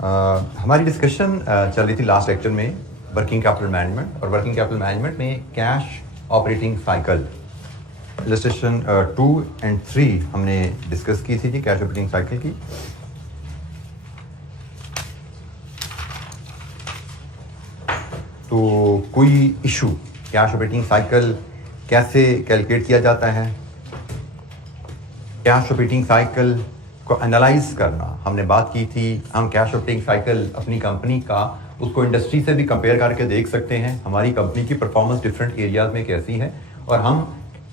हमारी डिस्कशन चल रही थी लास्ट लेक्चर में वर्किंग कैपिटल मैनेजमेंट, और वर्किंग कैपिटल मैनेजमेंट में cash operating cycle illustration 2 and 3 हमने डिस्कस की थी कैश ऑपरेटिंग साइकिल की। तो कोई इशू कैश ऑपरेटिंग साइकिल कैसे कैलकुलेट किया जाता है, कैश ऑपरेटिंग साइकिल को एनालाइज करना हमने बात की थी। हम कैश ऑपरेटिंग साइकिल अपनी कंपनी का उसको इंडस्ट्री से भी कंपेयर करके देख सकते हैं, हमारी कंपनी की परफॉर्मेंस डिफरेंट एरियाज में कैसी है, और हम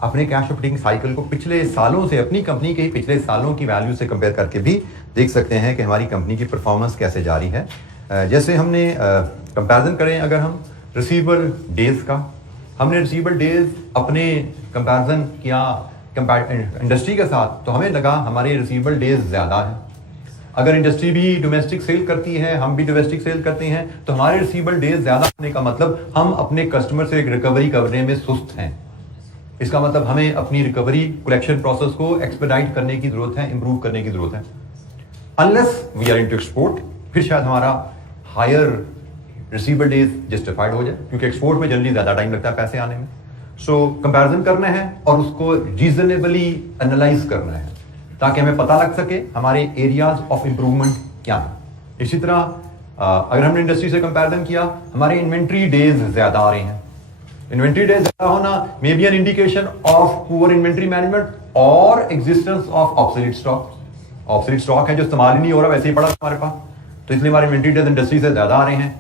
अपने कैश ऑपरेटिंग साइकिल को पिछले सालों से, अपनी कंपनी के ही पिछले सालों की वैल्यू से कंपेयर करके भी देख सकते हैं कि हमारी कंपनी की परफॉर्मेंस कैसे जा रही है। जैसे हमने कंपैरिजन करें अगर हम रिसीवेबल डेज का, हमने रिसीवेबल डेज अपने कंपैरिजन किया इंडस्ट्री के साथ, तो हमें लगा हमारे रिसीवेबल डेज ज़्यादा है। अगर इंडस्ट्री भी डोमेस्टिक सेल करती है, हम भी डोमेस्टिक सेल करते हैं, तो हमारे रिसीवेबल डेज ज़्यादा होने का मतलब हम अपने कस्टमर से रिकवरी करने में सुस्त हैं। इसका मतलब हमें अपनी रिकवरी कलेक्शन प्रोसेस को एक्सपेडाइट करने की ज़रूरत है, इंप्रूव करने की ज़रूरत है। Unless we are into export, फिर शायद हमारा हायर रिसीवेबल डेज जस्टिफाइड हो जाए, क्योंकि एक्सपोर्ट में जनरली ज़्यादा टाइम लगता है पैसे आने में। सो कंपैरिजन करना है और उसको रीजनेबली एनालाइज करना है ताकि हमें पता लग सके हमारे एरियाज ऑफ इंप्रूवमेंट क्या है। इसी तरह अगर हमने इंडस्ट्री से कंपैरिजन किया, हमारे इन्वेंट्री डेज ज्यादा आ रहे हैं। इन्वेंट्री डेज ज्यादा होना may be an indication of poor inventory management और existence of obsolete stock. Obsolete stock है जो इस्तेमाल ही नहीं हो रहा, वैसे ही पड़ा हमारे पास, तो इसलिए हमारे इन्वेंट्री डेज इंडस्ट्री से ज्यादा आ रहे हैं।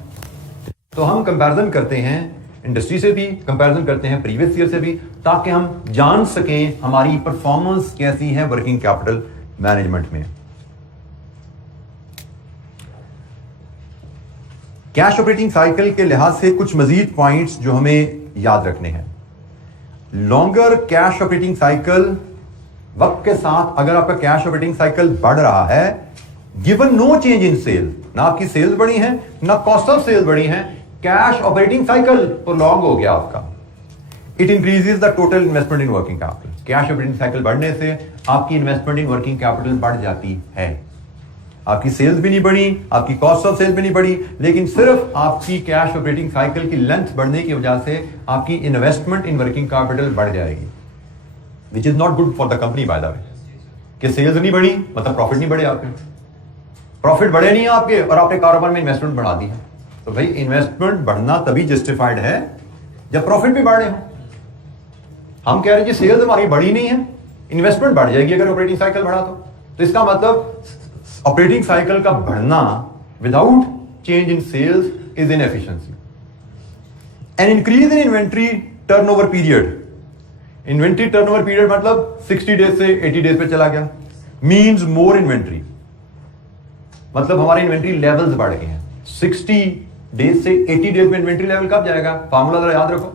तो हम कंपैरिजन करते हैं इंडस्ट्री से भी, कंपैरिजन करते हैं प्रीवियस ईयर से भी, ताकि हम जान सकें हमारी परफॉर्मेंस कैसी है वर्किंग कैपिटल मैनेजमेंट में। कैश ऑपरेटिंग साइकिल के लिहाज से कुछ मजीद पॉइंट्स जो हमें याद रखने हैं। लॉन्गर कैश ऑपरेटिंग साइकिल, वक्त के साथ अगर आपका कैश ऑपरेटिंग साइकिल बढ़ रहा है, given no change in sale, ना आपकी सेल्स बढ़ी हैं ना कॉस्ट ऑफ सेल्स बढ़ी हैं, कैश ऑपरेटिंग साइकिल प्रोलॉन्ग हो गया आपका, it increases the total investment in working capital. Cash operating cycle बढ़ने से आपकी इन्वेस्टमेंट इन वर्किंग कैपिटल बढ़ जाती है। आपकी सेल्स भी नहीं बढ़ी, आपकी कॉस्ट ऑफ सेल्स भी नहीं बढ़ी, लेकिन सिर्फ आपकी कैश ऑपरेटिंग साइकिल की लेंथ बढ़ने की वजह से आपकी इन्वेस्टमेंट इन वर्किंग कैपिटल बढ़ जाएगी, which is not good for the company by the way. कि सेल्स नहीं बढ़ी मतलब प्रॉफिट नहीं बढ़े, आपके प्रॉफिट बढ़े नहीं आपके और आपने कारोबार में इन्वेस्टमेंट बढ़ा दी है। तो भाई इन्वेस्टमेंट बढ़ना तभी जस्टिफाइड है जब प्रॉफिट भी बढ़े हो। हम कह रहे हैं कि सेल्स हमारी बढ़ी नहीं है, इन्वेस्टमेंट बढ़ जाएगी अगर ऑपरेटिंग साइकिल बढ़ा तो इसका मतलब ऑपरेटिंग साइकिल का बढ़ना without change in sales is inefficiency. An increase in inventory turnover period, inventory turnover period मतलब 60 डेज से 80 डेज पे चला गया, मींस मोर इन्वेंट्री, मतलब हमारे इन्वेंट्री लेवल्स बढ़ गए हैं। 60 डेज से 80 डेज में इन्वेंट्री लेवल कब जाएगा? फार्मूला जरा याद रखो,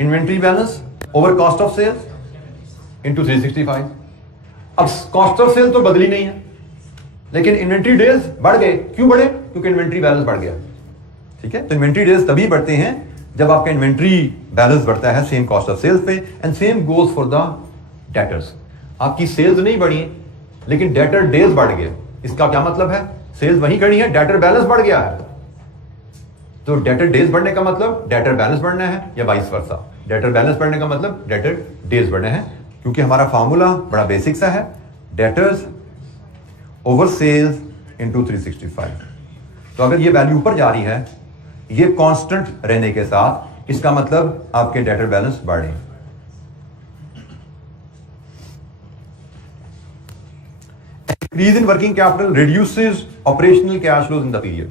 inventory balance over cost of sales into 365। अब कॉस्ट ऑफ सेल्स तो बदली नहीं है, लेकिन इन्वेंट्री डेज बढ़ गए। क्यों बढ़े? क्योंकि इन्वेंट्री बैलेंस बढ़ गया। ठीक है, तो इन्वेंट्री डेज तभी बढ़ते हैं जब आपका इन्वेंट्री बैलेंस बढ़ता है सेम कॉस्ट ऑफ सेल्स पे, and same goes for the debtors. आपकी सेल्स नहीं बढ़ी लेकिन डेटर डेज बढ़ गए, इसका क्या मतलब है? सेल्स वहीं खड़ी है, डेटर बैलेंस बढ़ गया है। तो डेटर डेज बढ़ने का मतलब डेटर बैलेंस बढ़ना है, या वाइस वर्सा। डेटर बैलेंस बढ़ने का मतलब डेटर डेज बढ़ने हैं, क्योंकि हमारा फार्मूला बड़ा बेसिक सा है, डेटर्स ओवर सेल्स इनटू 365। तो अगर ये वैल्यू ऊपर जा रही है, ये कांस्टेंट रहने के साथ, इसका मतलब आपके डेटर बैलेंस बढ़े। Increase in working capital reduces operational cash flows in the period।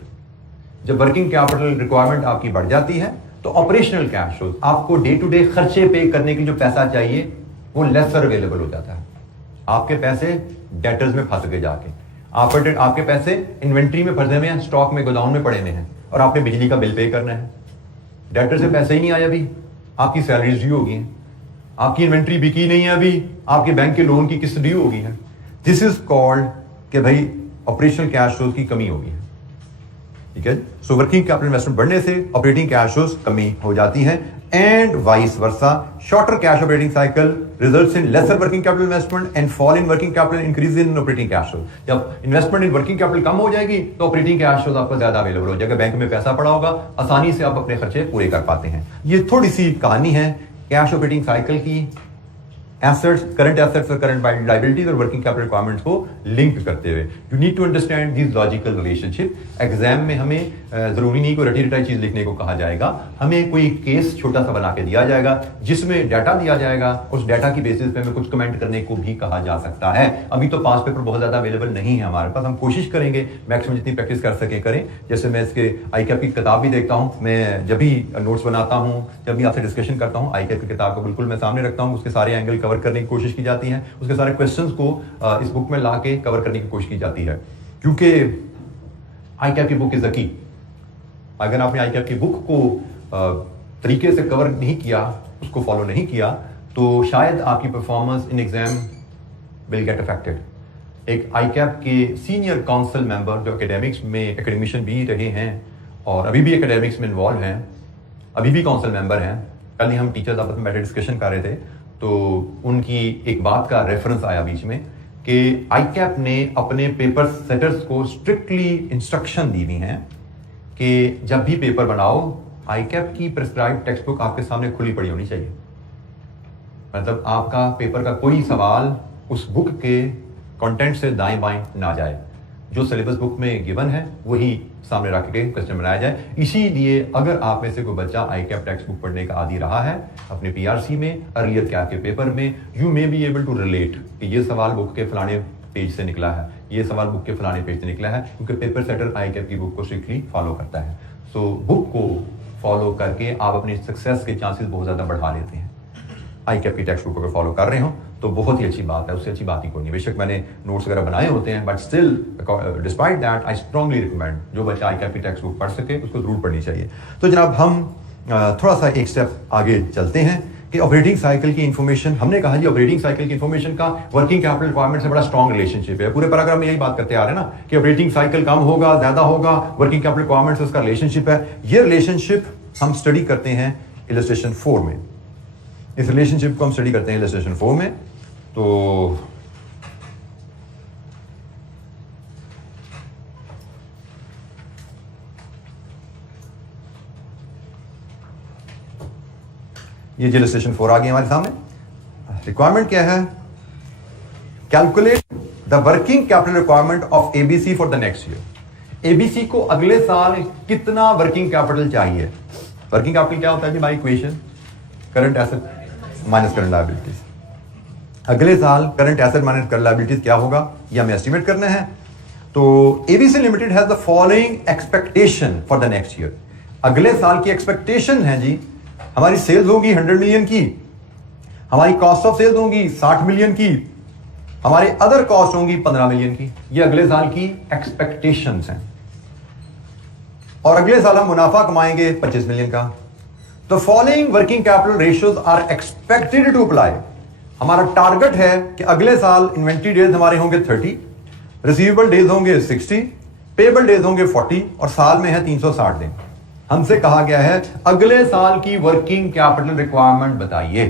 जब वर्किंग कैपिटल रिक्वायरमेंट आपकी बढ़ जाती है तो ऑपरेशनल कैश फ्लोज, आपको डे टू डे खर्चे पे करने के लिए जो पैसा चाहिए वो लेसर अवेलेबल हो जाता है। आपके पैसे डेटर्स में फंस गए जाके, आपके पैसे इन्वेंट्री में फंसे हुए हैं, स्टॉक में, गोदाम में पड़े हुए हैं, और आपने बिजली का बिल पे करना है। डेटर से पैसे ही नहीं आए अभी, आपकी सैलरीज ड्यू होगी हैं, आपकी इन्वेंट्री बिकी नहीं है अभी, आपके बैंक के लोन की किस्त ड्यू होगी है। दिस इज कॉल्ड कि भाई ऑपरेशनल कैश फ्लोज की कमी होगी। ठीक है। सो वर्किंग कैपिटल इन्वेस्टमेंट बढ़ने से ऑपरेटिंग कैश फ्लोज कमी हो जाती है and vice versa. Shorter cash operating cycle results in laser working capital investment and fall in working capital, increase in operating cash flows. जब इन्वेस्टमेंट इन वर्किंग कैपिटल कम हो जाएगी तो ऑपरेटिंग कैश फ्लोज आपको ज्यादा अवेलेबल हो जाएगा, bank में पैसा पड़ा होगा, आसानी से आप अपने खर्चे पूरे कर पाते हैं। ये थोड़ी सी कहानी है कैश ऑपरेटिंग साइकिल की, एसेट्स, करंट एसेट्स और करंट लायबिलिटीज और वर्किंग कैपिटल रिक्वायरमेंट्स को लिंक करते हुए। You need to understand this logical relationship. Exam में हमें जरूरी नहीं कोई रटी रटाई चीज लिखने को कहा जाएगा, हमें कोई केस छोटा सा बना के दिया जाएगा जिसमें डाटा दिया जाएगा, उस डाटा की बेसिस पे हमें कुछ कमेंट करने को भी कहा जा सकता है। अभी तो पास पेपर बहुत ज्यादा अवेलेबल नहीं है हमारे पास, हम कोशिश करेंगे मैक्सिमम जितनी प्रैक्टिस कर सके करें। जैसे मैं इसके आईकैप की किताब भी देखता हूँ, मैं जब भी नोट्स बनाता हूँ, जब भी आपसे डिस्कशन करता हूँ, आईकैप की किताब को बिल्कुल मैं सामने रखता हूँ, उसके सारे एंगल कवर करने की कोशिश की जाती है, उसके सारे क्वेश्चंस को इस बुक में ला के कवर करने की कोशिश की जाती है। क्योंकि आईकैप की बुक इज द की। अगर आपने आईकैप की बुक को तरीके से कवर नहीं किया, उसको फॉलो नहीं किया, तो शायद आपकी performance in exam will get affected. एक आईकैप के सीनियर काउंसिल मेंबर जो एकेडमिक्स में एकेडमिशियन भी रहे हैं और अभी भी एकेडमिक्स में इन्वॉल्व हैं, अभी भी काउंसिल मेंबर हैं, कल ही हम टीचर्स आपस में बैठे डिस्कशन कर रहे थे, तो उनकी एक बात का रेफरेंस आया बीच में कि आईकैप ने अपने पेपर सेटर्स को स्ट्रिक्टली इंस्ट्रक्शन दी हुई हैं कि जब भी पेपर बनाओ आईकैप की प्रिस्क्राइब टेक्स्ट बुक आपके सामने खुली पड़ी होनी चाहिए। मतलब आपका पेपर का कोई सवाल उस बुक के कंटेंट से दाएं बाएं ना जाए, जो सिलेबस बुक में गिवन है वही सामने रख के क्वेश्चन बनाया जाए। इसीलिए अगर आप में से कोई बच्चा आईकैप टेक्स्ट बुक पढ़ने का आदी रहा है अपने पीआरसी में, अर्लियर कैप के पेपर में, you may be able to relate कि ये सवाल बुक के फलाने पेज से निकला है, ये सवाल बुक के फलाने पेज से निकला है, क्योंकि पेपर सेटर आईकैप की बुक को स्ट्रिक्टली फॉलो करता है। सो बुक को फॉलो करके आप अपनी सक्सेस के चांसेस बहुत ज्यादा बढ़ा लेते हैं। आईकैप की टेक्स्ट बुक अगर फॉलो कर रहे हो तो बहुत ही अच्छी बात है, उससे अच्छी बात ही कोई नहीं। बेशक मैंने नोट्स वगैरह बनाए होते हैं, but still despite that I strongly recommend जो बच्चा आईकैप की टेक्स्ट बुक पढ़ सके उसको जरूर पढ़नी चाहिए। तो जनाब हम थोड़ा सा एक स्टेप आगे चलते हैं कि ऑपरेटिंग साइकिल की इंफॉर्मेशन, हमने कहा जी ऑपरेटिंग साइकिल की इंफॉर्मेशन का वर्किंग कैपिटल रिक्वायरमेंट से बड़ा स्ट्रॉन्ग रिलेशनशिप है। पूरे पैराग्राफ में यही बात करते आ रहे हैं ना कि ऑपरेटिंग साइकिल कम होगा ज्यादा होगा, वर्किंग कैपिटल रिक्वायरमेंट से उसका रिलेशनशिप है। ये रिलेशनशिप हम स्टडी करते हैं इलस्ट्रेशन 4 में। इस रिलेशनशिप को हम स्टडी करते हैं इलस्ट्रेशन 4 में। तो ये इलस्ट्रेशन 4 आ गई हमारे सामने। रिक्वायरमेंट क्या है? Calculate the working capital requirement of ABC for the next year. ABC को अगले साल कितना वर्किंग कैपिटल चाहिए? वर्किंग कैपिटल क्या होता है जी by equation? Current asset minus current liabilities. अगले साल current asset minus current liabilities क्या होगा ये हमें एस्टिमेट करना है। तो ABC limited has the following expectation for the next year. अगले साल की एक्सपेक्टेशन है जी, हमारी सेल्स होगी 100 मिलियन की, हमारी कॉस्ट ऑफ सेल्स होगी 60 मिलियन की, हमारे अदर कॉस्ट होंगी 15 मिलियन की। ये अगले साल की एक्सपेक्टेशंस हैं। और अगले साल हम मुनाफा कमाएंगे 25 मिलियन का। तो following working capital ratios are expected to apply. हमारा टारगेट है कि अगले साल इन्वेंट्री डेज हमारे होंगे 30, रिसीवेबल डेज होंगे 60, पेबल डेज होंगे 40 और साल में है 360 दिन। हमसे कहा गया है अगले साल की वर्किंग कैपिटल रिक्वायरमेंट बताइए।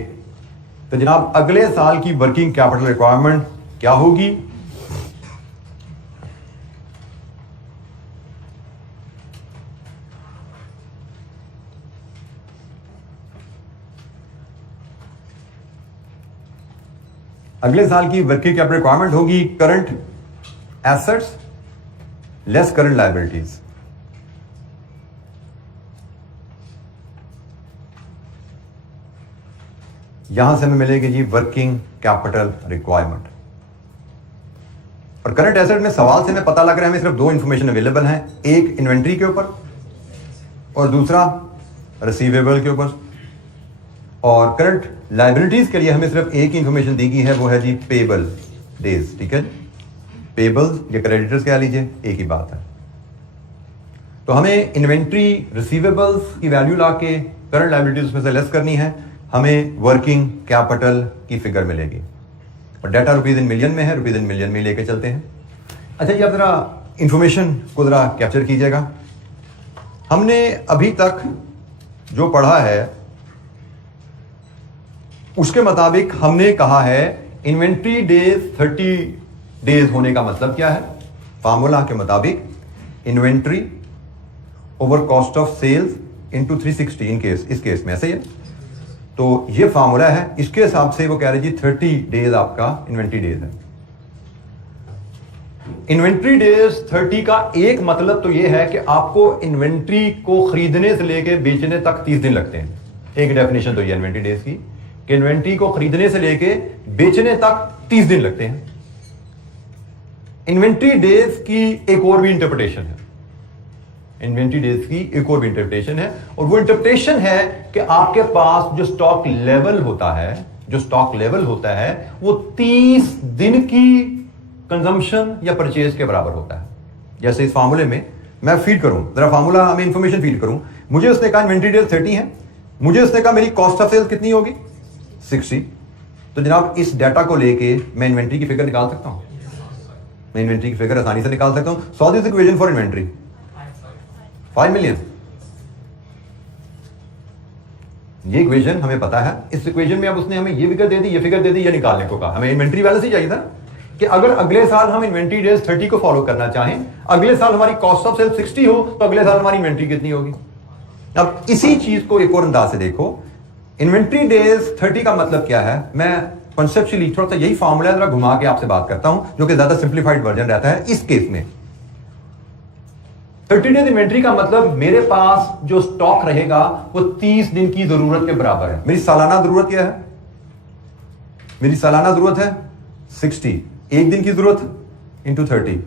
तो जनाब अगले साल की वर्किंग कैपिटल रिक्वायरमेंट क्या होगी? अगले साल की वर्किंग कैपिटल रिक्वायरमेंट होगी current assets less current liabilities. यहां से हमें मिलेगी जी वर्किंग कैपिटल रिक्वायरमेंट। और करंट एसेट में सवाल से हमें पता लग रहा है हमें सिर्फ दो इंफॉर्मेशन अवेलेबल है, एक इन्वेंट्री के ऊपर और दूसरा रिसीवेबल के ऊपर। और करंट लायबिलिटीज के लिए हमें सिर्फ एक इंफॉर्मेशन दी गई है, वो है जी पेबल डेज। ठीक है, पेबल या क्रेडिटर्स कह लीजिए, एक ही बात है। तो हमें इन्वेंट्री रिसीवेबल्स की वैल्यू लाके करंट लायबिलिटीज में से लेस करनी है, हमें वर्किंग कैपिटल की फिगर मिलेगी। और डाटा रुपीज इन मिलियन में है, रुपीज इन मिलियन में लेके चलते हैं। अच्छा, ये आप जरा इंफॉर्मेशन को जरा कैप्चर कीजिएगा। हमने अभी तक जो पढ़ा है उसके मुताबिक हमने कहा है इन्वेंट्री डेज 30 डेज होने का मतलब क्या है? फार्मूला के मुताबिक inventory over cost of sales into 360 इस केस में ऐसे ही है। तो ये फार्मूला है, इसके हिसाब से वो कह रहे जी 30 डेज आपका इन्वेंट्री डेज है। इन्वेंट्री डेज 30 का एक मतलब तो ये है कि आपको इन्वेंट्री को खरीदने से लेके बेचने तक 30 दिन लगते हैं। एक डेफिनेशन तो ये इन्वेंट्री डेज की कि इन्वेंट्री को खरीदने से लेके बेचने तक 30 दिन लगते हैं। इन्वेंट्री डेज की एक और भी इंटरप्रिटेशन है, इन्वेंट्री डेज की एक और भी इंटरप्रिटेशन है, और वो इंटरप्रिटेशन है कि आपके पास जो स्टॉक लेवल होता है वो 30 दिन की कंजम्पशन या परचेज के बराबर होता है। जैसे इस फार्मूले में मैं फीड करूं, जरा फार्मूला में इंफॉर्मेशन फीड करूं, मुझे उसने कहा इन्वेंट्री डेज 30 है, मुझे उसने कहा मेरी कॉस्ट ऑफ सेल्स कितनी होगी 60। तो जनाब इस डाटा को लेके मैं इन्वेंट्री की फिगर निकाल सकता हूं, मैं इन्वेंट्री की फिगर आसानी से निकाल सकता हूं। Solve this equation for inventory 5 million. ये इक्वेशन हमें पता है, इस इक्वेशन में अब उसने हमें ये फिगर दे दी, ये फिगर दे दी, ये निकालने को कहा। हमें इन्वेंट्री बैलेंस ही चाहिए था कि अगर अगले साल हम इन्वेंट्री डेज 30 को फॉलो करना चाहें, अगले साल हमारी कॉस्ट ऑफ सेल्स 60 हो, तो अगले साल हमारी इन्वेंट्री कितनी होगी। अब इसी चीज को एक और अंदाज से देखो, इन्वेंट्री डेज 30 का मतलब क्या है। मैं कॉन्सेप्चुअली थोड़ा सा यही फॉर्मूला जरा घुमा के आपसे बात करता हूं, जो कि ज्यादा सिंप्लीफाइड वर्जन रहता है इस केस में। 30 डेज इन्वेंट्री का मतलब मेरे पास जो स्टॉक रहेगा वो 30 दिन की जरूरत के बराबर है। मेरी सालाना जरूरत क्या है? मेरी सालाना जरूरत है 60, एक दिन की जरूरत इंटू 30,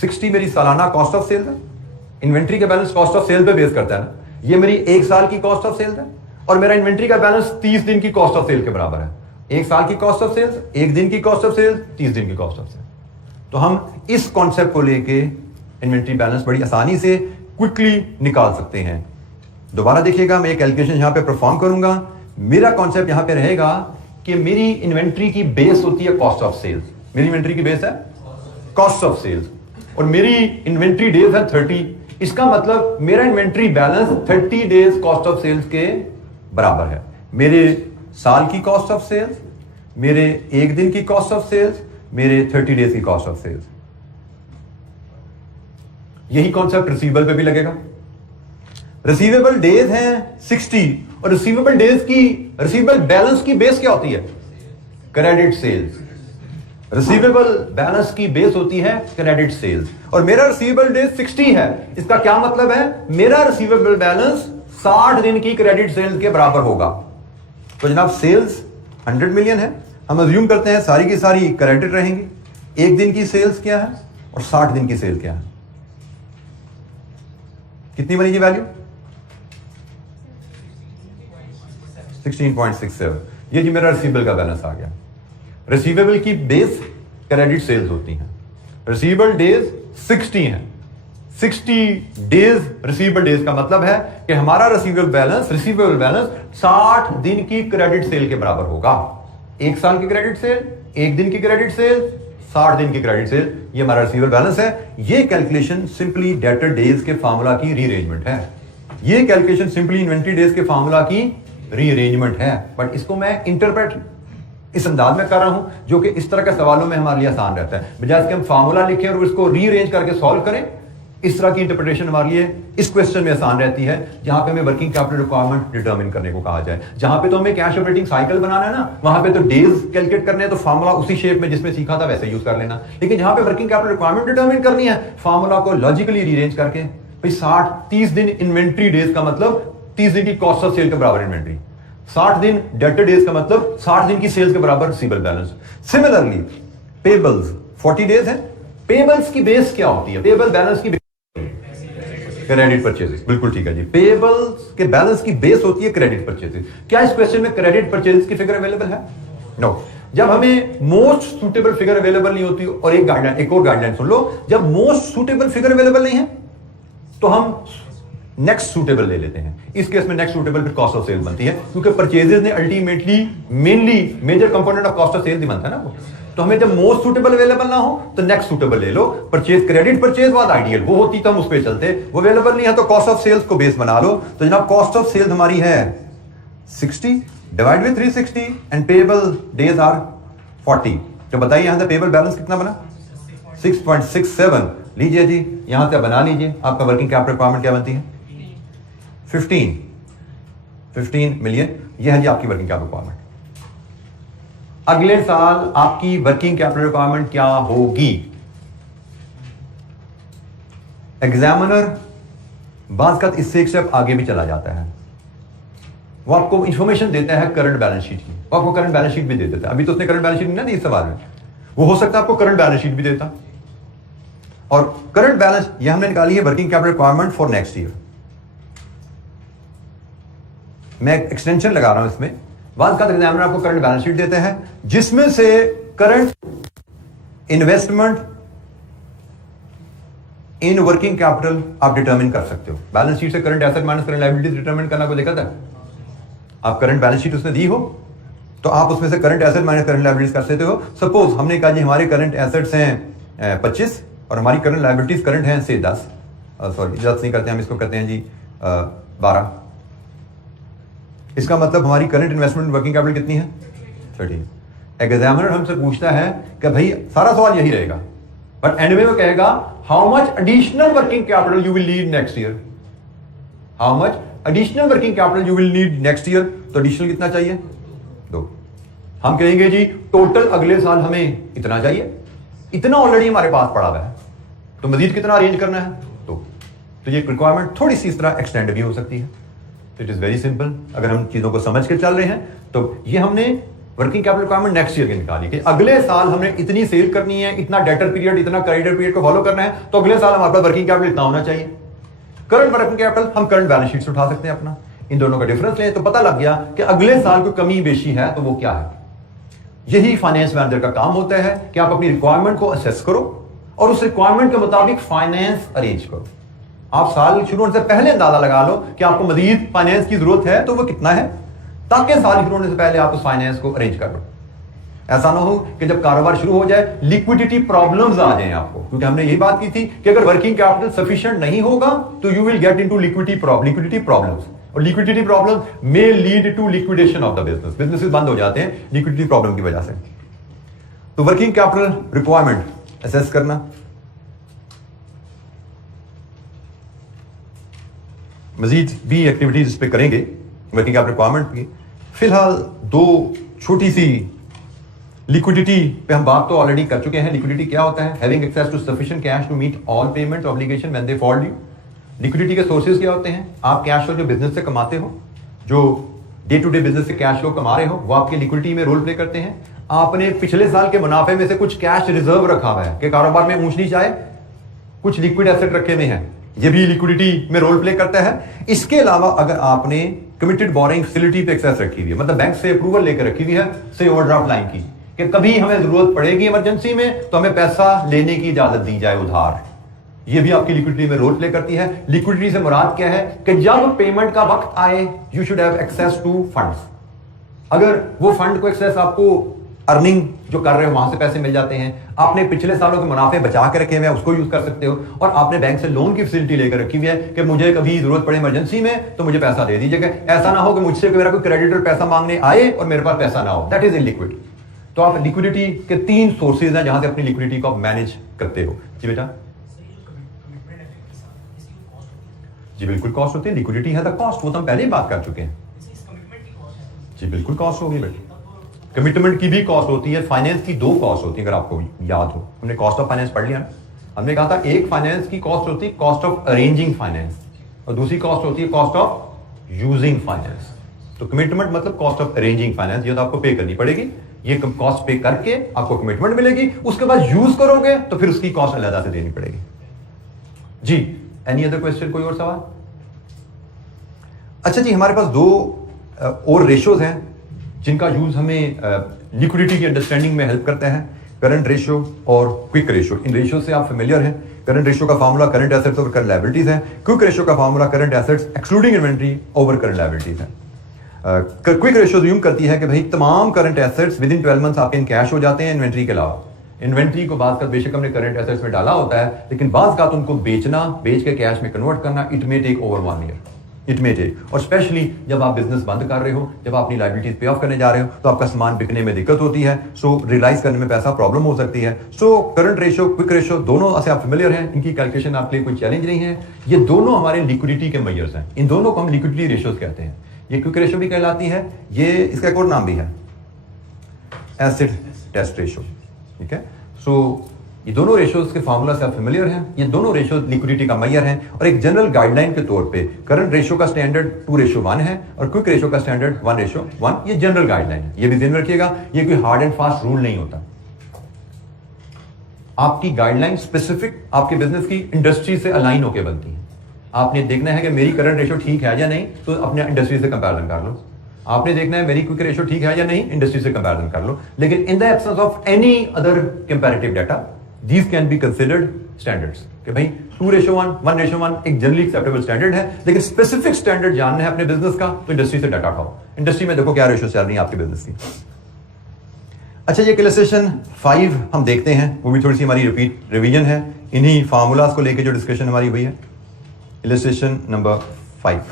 60 मेरी सालाना कॉस्ट ऑफ सेल्स है। इन्वेंट्री का बैलेंस कॉस्ट ऑफ सेल पे बेस करता है ना, ये मेरी एक साल की कॉस्ट ऑफ सेल्स है, और मेरा इन्वेंट्री का बैलेंस 30 दिन की कॉस्ट ऑफ सेल के बराबर है। एक साल की कॉस्ट ऑफ सेल्स, एक दिन की कॉस्ट ऑफ सेल्स, 30 दिन की कॉस्ट ऑफ सेल्स। तो हम इस कॉन्सेप्ट को लेके इन्वेंट्री बैलेंस बड़ी आसानी से क्विकली निकाल सकते हैं। दोबारा देखिएगा, मैं एक कैलकुलेशन यहां पे परफॉर्म करूंगा। मेरा कॉन्सेप्ट यहां पे रहेगा कि मेरी इन्वेंट्री की बेस होती है कॉस्ट ऑफ सेल्स, मेरी इन्वेंट्री की बेस है कॉस्ट ऑफ सेल्स, और मेरी इन्वेंट्री डेज है 30। इसका मतलब मेरा inventory balance 30 days cost of sales के बराबर है। मेरे साल की कॉस्ट ऑफ सेल्स, मेरे एक दिन की कॉस्ट ऑफ सेल्स, मेरे 30 डेज की कॉस्ट ऑफ सेल्स। यही कॉन्सेप्ट रिसीवेबल पे भी लगेगा। रिसीवेबल डेज हैं 60, और रिसीवेबल बैलेंस की बेस क्या होती है? Credit sales. रिसीवेबल बैलेंस की बेस होती है क्रेडिट सेल्स, और मेरा रिसीवेबल डेज 60 है। इसका क्या मतलब है? मेरा रिसीवेबल बैलेंस 60 दिन की क्रेडिट सेल्स के बराबर होगा। तो जनाब सेल्स 100 मिलियन है, हम अज्यूम करते हैं सारी की सारी क्रेडिट रहेंगी। एक दिन की सेल्स क्या है और 60 दिन की सेल क्या है? कितनी बनेगी वैल्यू? 16.67। ये जी मेरा रिसीवेबल का बैलेंस आ गया। रिसीवेबल की बेस क्रेडिट सेल्स होती हैं, रिसीवेबल डेज 60 हैं। 60 डेज रिसीवेबल डेज का मतलब है कि हमारा रिसीवेबल बैलेंस 60 दिन की क्रेडिट सेल के बराबर होगा। एक साल की क्रेडिट सेल, एक दिन की क्रेडिट सेल, 60 दिन की क्रेडिट सेल, ये हमारा रिसीवेबल बैलेंस है। ये कैलकुलेशन सिंपली डेटर डेज के फार्मूला की रीअरेंजमेंट है। ये कैलकुलेशन सिंपली इन्वेंट्री डेज के फार्मूला की रीअरेंजमेंट है, बट इसको मैं इंटरप्रेट इस अंदाज में कर रहा हूं जो कि इस तरह के सवालों में हमारे लिए आसान रहता है। बजाय इसके हम फार्मूला लिखें और इसको रीअरेंज करके सॉल्व करें, इस तरह की इंटरप्रिटेशन हमारे लिए इस क्वेश्चन में आसान रहती है, जहां पे हमें वर्किंग कैपिटल रिक्वायरमेंट डिटरमिन करने को कहा जाए। जहां पे तो हमें कैश ऑपरेटिंग साइकिल बनाना है ना, वहां पे तो डेज कैलकुलेट करने हैं, तो फार्मूला उसी शेप में जिसमें सीखा था वैसे यूज कर लेना। लेकिन जहां पे वर्किंग कैपिटल रिक्वायरमेंट डिटरमिन करनी है, फार्मूला को लॉजिकली रीअरेंज करके भाई 30 दिन इन्वेंट्री डेज का मतलब 30 दिन की कॉस्ट ऑफ सेल के बराबर इन्वेंट्री, 60 दिन डेटर डेज का मतलब 60 दिन की सेल्स के बराबर receivable balance. Similarly payables 40 days है। पेबल्स की बेस क्या होती है? पेबल बैलेंस की क्रेडिट परचेजेस। बिल्कुल ठीक है जी, पेबल्स के बैलेंस की बेस होती है क्रेडिट परचेजेस। क्या इस क्वेश्चन में क्रेडिट परचेजेस की फिगर अवेलेबल है? नो। जब हमें मोस्ट सूटेबल फिगर अवेलेबल नहीं होती, और एक और गाइडलाइन सुन लो, जब मोस्ट सूटेबल फिगर अवेलेबल नहीं है तो हम नेक्स्ट सूटेबल ले लेते हैं। इस केस में नेक्स्ट सूटेबल फिर कॉस्ट ऑफ सेल बनती है, क्योंकि परचेजेस ने ultimately mainly major component of cost of sale ही बनता है ना वो। तो हमें जब मोस्ट सुटेबल अवेलेबल ना हो तो नेक्स्ट सुटेबल ले लो। Purchase credit purchase was ideal, वो होती तो हम उस पर चलते, वो अवेलेबल नहीं है तो कॉस्ट ऑफ सेल्स को बेस बना लो। तो जनाब कॉस्ट ऑफ सेल्स हमारी है 60 divide with 360 and payable days are 40। तो बताइए यहां से पेएबल बैलेंस कितना बना? 6.67। लीजिए जी यहां से बना लीजिए, आपका वर्किंग कैपिटल रिक्वायरमेंट क्या बनती है? 15 मिलियन। यह है जी आपकी वर्किंग कैपिटल रिक्वायरमेंट। अगले साल आपकी वर्किंग कैपिटल रिक्वायरमेंट क्या होगी? एग्जामिनर बात का इससे एक स्टेप आगे भी चला जाता है, वो आपको इंफॉर्मेशन देता है करंट बैलेंस शीट की, वो आपको करंट बैलेंस शीट भी दे देता है। अभी तो उसने करंट बैलेंस शीट नहीं ना दी इस सवाल में, वो हो सकता है आपको करंट बैलेंस शीट भी देता। और करंट बैलेंस ये हमने निकाली है working capital requirement for next year. मैं एक्सटेंशन लगा रहा हूं इसमें। बाद का एग्जामिनर आपको करंट बैलेंस शीट देते हैं जिसमें से current investment in working capital आप डिटरमिन कर सकते हो। बैलेंस शीट से current asset minus current liability determine करना कोई दिक्कत है? आप करंट बैलेंस शीट उसने दी हो तो आप उसमें से current asset minus current liabilities कर सकते हो। सपोज हमने कहा जी हमारे करंट एसेट्स हैं 25 और हमारी करंट लायबिलिटीज करंट हैं से 10 नहीं करते हम इसको कहते हैं जी 12। इसका मतलब हमारी करंट इन्वेस्टमेंट वर्किंग कैपिटल कितनी है? 30। एग्जामिनर हमसे पूछता है कि भाई सारा सवाल यही रहेगा बट एंड में वो कहेगा how much additional working capital you will need next year. How much additional working capital you will need next year. तो एडिशनल कितना चाहिए? 2। हम कहेंगे जी टोटल अगले साल हमें इतना चाहिए, इतना ऑलरेडी हमारे पास पड़ा हुआ है, तो मजीद कितना अरेंज करना है? तो ये रिक्वायरमेंट थोड़ी सी इस तरह एक्सटेंड भी हो सकती है। It is very simple. अगर हम चीजों को समझ के चल रहे हैं तो ये हमने working capital requirement next year की निकाली कि अगले साल हमने इतनी सेल करनी है, इतना डेटर पीरियड, इतना क्रेडिटर पीरियड को फॉलो करना है, तो अगले साल हमारे पास वर्किंग कैपिटल इतना होना चाहिए। करंट वर्किंग कैपिटल हम करंट बैलेंस शीट से उठा सकते हैं अपना, इन दोनों का डिफरेंस लें तो पता लग गया कि अगले साल कोई कमी बेशी है तो वो क्या है। यही फाइनेंस मैनेजर का काम होता है कि आप अपनी रिक्वायरमेंट को असेस करो और उस रिक्वायरमेंट के मुताबिक फाइनेंस अरेंज करो। आप साल शुरू होने से पहले अंदाजा लगा लो कि आपको मजीद फाइनेंस की जरूरत है तो वो कितना है, ताकि साल शुरू होने से पहले आप उस फाइनेंस को अरेंज कर लो। ऐसा ना हो कि जब कारोबार शुरू हो जाए लिक्विडिटी प्रॉब्लम्स आ जाएं आपको, क्योंकि हमने यही बात की थी कि अगर वर्किंग कैपिटल सफिशिएंट नहीं होगा तो you will get into liquidity problems और liquidity problem may lead to liquidation of the business. Businesses बंद हो जाते हैं लिक्विडिटी प्रॉब्लम की वजह से। तो वर्किंग कैपिटल रिक्वायरमेंट असेस करना, मजीद भी एक्टिविटीज इस पे करेंगे वर्किंग कैपिटल रिक्वायरमेंट की। फिलहाल दो छोटी सी लिक्विडिटी पे हम बात तो ऑलरेडी कर चुके हैं। लिक्विडिटी क्या होता है? Having access to sufficient cash to meet all payment obligation when they fall due. Liquidity के सोर्सेज क्या होते हैं? आप कैश फ्लो जो बिजनेस से कमाते हो, जो डे टू डे बिजनेस से कैश फ्लो कमा रहे हो, वो आपकी लिक्विडिटी में रोल प्ले करते हैं। आपने पिछले साल के मुनाफे में से कुछ कैश रिजर्व रखा हुआ है कि कारोबार में ऊंच नीच आए, कुछ लिक्विड एसेट रखे हुए हैं, ये भी लिक्विडिटी में रोल प्ले करता है। इसके अलावा अगर आपने कमिटेड बोरिंग फैसिलिटी पे एक्सेस रखी हुई है, मतलब बैंक से अप्रूवल लेकर रखी हुई है, से ओवरड्राफ्ट लाइन की, कि कभी हमें जरूरत पड़ेगी इमरजेंसी में तो हमें पैसा लेने की इजाजत दी जाए उधार, ये भी आपकी लिक्विडिटी में रोल प्ले करती है। लिक्विडिटी से मुराद क्या है कि जब पेमेंट का वक्त आए you should have access to funds. अगर वो फंड को एक्सेस आपको अर्निंग जो कर रहे हो वहां से पैसे मिल जाते हैं, आपने पिछले सालों के मुनाफे बचा के रखे हुए हैं उसको यूज कर सकते हो, और आपने बैंक से लोन की फैसिलिटी लेकर रखी हुई है कि मुझे कभी जरूरत पड़े इमरजेंसी में तो मुझे पैसा दे दीजिएगा। ऐसा ना हो कि मुझसे मेरा कोई क्रेडिटर पैसा मांगने आए और मेरे पास पैसा ना हो, दैट इज इनलिक्विड। तो आप लिक्विडिटी के 3 सोर्सेज हैं जहां से अपनी लिक्विडिटी को मैनेज करते हो। जी बेटा, जी बिल्कुल कॉस्ट होती है। लिक्विडिटी है द कॉस्ट, वो तो हम पहले ही बात कर चुके हैं। जी बिल्कुल कॉस्ट होगी बेटा, कमिटमेंट की भी कॉस्ट होती है, फाइनेंस की 2 कॉस्ट होती है। अगर आपको याद हो, हमने कॉस्ट ऑफ फाइनेंस पढ़ लिया ना। हमने कहा था एक फाइनेंस की कॉस्ट होती है कॉस्ट ऑफ अरेंजिंग फाइनेंस और दूसरी कॉस्ट होती है कॉस्ट ऑफ यूजिंग फाइनेंस। तो कमिटमेंट मतलब कॉस्ट ऑफ अरेंजिंग फाइनेंस, ये तो आपको पे करनी पड़ेगी, ये कॉस्ट पे करके आपको कमिटमेंट मिलेगी, उसके बाद यूज करोगे तो फिर उसकी कॉस्ट अलग से देनी पड़ेगी। जी एनी अदर क्वेश्चन, कोई और सवाल? अच्छा जी, हमारे पास 2 और रेशोज हैं जिनका यूज हमें लिक्विडिटी की अंडरस्टैंडिंग में हेल्प करता है, करंट रेशियो और क्विक रेशियो। इन रेशियो से आप फेमिलियर हैं। करंट रेशियो का formula current assets over current liabilities है, क्विक रेशियो का formula current assets excluding inventory over current liabilities है। क्विक रेशियो यूम करती है कि भाई तमाम current assets with in 12 months आपके इन कैश हो जाते हैं इन्वेंट्री के अलावा। इन्वेंट्री को बात कर बेशक हमने करंट एसेट्स में डाला होता है, लेकिन बात का उनको बेच के कैश में कन्वर्ट करना, it may take over 1 year, it may take. और स्पेशली जब आप बिजनेस बंद कर रहे हो, जब आप अपनी लायबिलिटीज पे ऑफ करने जा रहे हो, तो आपका सामान बिकने में दिक्कत होती है, सो रियलाइज करने में पैसा प्रॉब्लम हो सकती है। So current ratio, quick ratio दोनों से आप फेमिलियर हैं, इनकी कैलकुलेशन आपके लिए कोई चैलेंज नहीं है। ये दोनों हमारे लिक्विडिटी के मेजर्स हैं, इन दोनों को हम लिक्विडिटी रेशियोज कहते हैं। ये क्विक रेशियो भी कहलाती है, ये इसका एक और नाम भी है एसिड टेस्ट रेशियो, ठीक है। सो ये दोनों रेशियोज के फार्मूला से आप फेमिलियर हैं। ये दोनों रेशियो लिक्विडिटी का मेजर हैं और एक जनरल गाइडलाइन के तौर पे करंट रेशियो का स्टैंडर्ड 2:1 है और क्विक रेशियो का स्टैंडर्ड 1:1। ये जनरल गाइडलाइन है, ये भी ध्यान रखिएगा, ये कोई हार्ड एंड फास्ट रूल नहीं होता। आपकी गाइडलाइन स्पेसिफिक आपके बिजनेस की इंडस्ट्री से अलाइन होकर बनती है। आपने देखना है कि मेरी करंट रेशियो ठीक है या नहीं, तो अपने इंडस्ट्री से कंपैरिजन कर लो। आपने देखना है मेरी क्विक रेशियो ठीक है या नहीं, इंडस्ट्री से कंपैरिजन कर लो। लेकिन इन the absence of any other comparative data, these can be considered standards कि भाई 2:1, 1:1 एक जनरली एक्सेप्टेबल स्टैंडर्ड है, लेकिन स्पेसिफिक स्टैंडर्ड जानना है अपने बिजनेस का तो इंडस्ट्री से डाटा उठाओ। इंडस्ट्री में देखो क्या रेशियो चल रही है आपके बिजनेस की। अच्छा, ये इलस्ट्रेशन 5 हम देखते हैं, वो भी थोड़ी सी हमारी रिवीजन है इन्हीं फार्मूलाज को लेके जो डिस्कशन हमारी हुई है। इलस्ट्रेशन नंबर 5,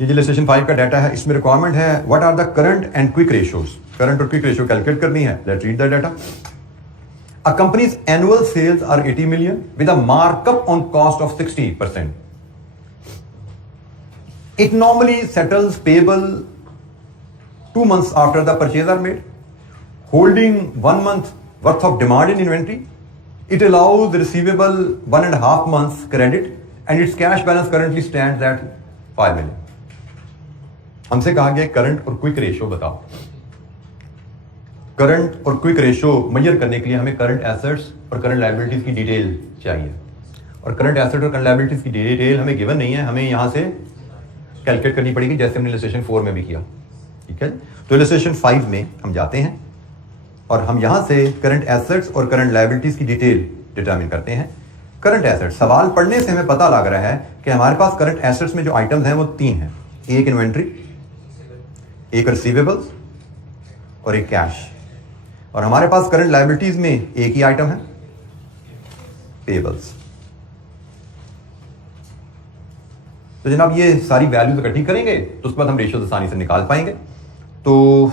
ये इलस्ट्रेशन 5 का डाटा है, इसमें रिक्वायरमेंट है what are the current and quick ratios. Current और क्विक रेशियो कैलकुलेट करनी है। Let's read the data. A company's annual sales are 80 million with a markup on cost of 60%. It normally settles payable 2 months after the purchase are made, holding 1 month worth of demand in inventory. It allows the receivable 1.5 months credit and its cash balance currently stands at 5 million. हमसे कहा गया current और quick ratio बताओ। Current और quick ratio major करने के लिए हमें करंट एसेट्स और करंट लायबिलिटीज की डिटेल चाहिए, और करंट एसेट और करंट लायबिलिटीज की डिटेल हमें गिवन नहीं है, हमें यहां से कैलकुलेट करनी पड़ेगी जैसे हमने इलस्ट्रेशन 4 में भी किया, ठीक है। तो इलस्ट्रेशन 5 में हम जाते हैं और हम यहां से करंट एसेट्स और करंट लायबिलिटीज की डिटेल डिटरमिन करते हैं। करंट एसेट्स, सवाल पढ़ने से हमें पता लग रहा है कि हमारे पास करंट एसेट्स में जो आइटम्स हैं वो 3 हैं, एक इन्वेंट्री, एक रिसीवेबल्स और एक कैश। और हमारे पास करंट लायबिलिटीज में एक ही आइटम है, पेबल्स। तो जनाब ये सारी वैल्यूज इकट्ठी करेंगे तो उसके बाद हम रेशियोज आसानी से निकाल पाएंगे। तो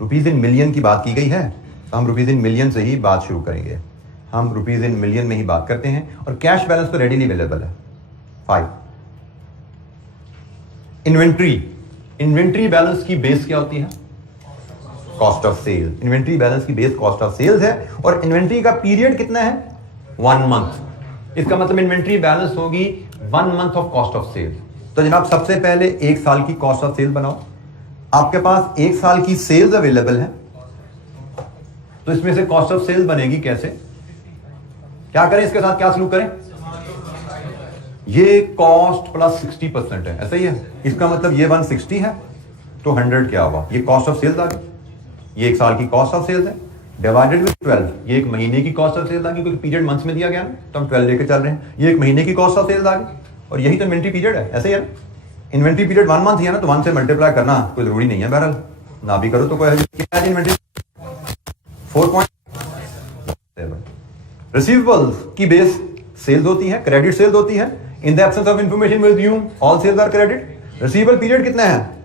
रुपीज इन मिलियन की बात की गई है, तो हम रुपीज इन मिलियन से ही बात शुरू करेंगे। हम रुपीज इन मिलियन में ही बात करते हैं और कैश बैलेंस तो रेडीली अवेलेबल है 5। इन्वेंट्री बैलेंस की बेस क्या होती है? Cost of sale. Inventory balance की बेस कॉस्ट ऑफ सेल्स है और इन्वेंट्री का पीरियड कितना है? 1 मंथ। इसका मतलब इन्वेंट्री बैलेंस होगी 1 month of cost of sale. तो जनाब सबसे पहले 1 साल की कॉस्ट ऑफ सेल बनाओ। आपके पास 1 साल की सेल्स अवेलेबल है, तो इसमें से कॉस्ट ऑफ सेल्स बनेगी कैसे? क्या करें इसके साथ, क्या सलूक करें? ये कॉस्ट प्लस 60% है, ऐसा ही है। इसका मतलब ये 160 है तो 100 क्या हुआ? ये कॉस्ट ऑफ सेल्स आ गई। ये 1 साल की कॉस्ट ऑफ सेल्स है डिवाइडेड विद 12। ये 1 महीने की कॉस्ट ऑफ सेल्स आ गई क्योंकि पीरियड मंथ्स में दिया गया ना, तो हम 12 लेके चल रहे हैं। ये 1 महीने की कॉस्ट ऑफ सेल्स आ गई और यही तो इन्वेंट्री पीरियड है, ऐसे ही है। इन्वेंट्री पीरियड 1 मंथ ही है ना, तो 1 से मल्टीप्लाई करना कोई जरूरी नहीं है, बहरहाल ना भी करो तो कोई इन्वेंट्री 4.7। रिसीवेबल्स की बेस सेल्स होती है, क्रेडिट सेल्स होती है। In the absence of information with you all sales are credit. Receivable period कितना है?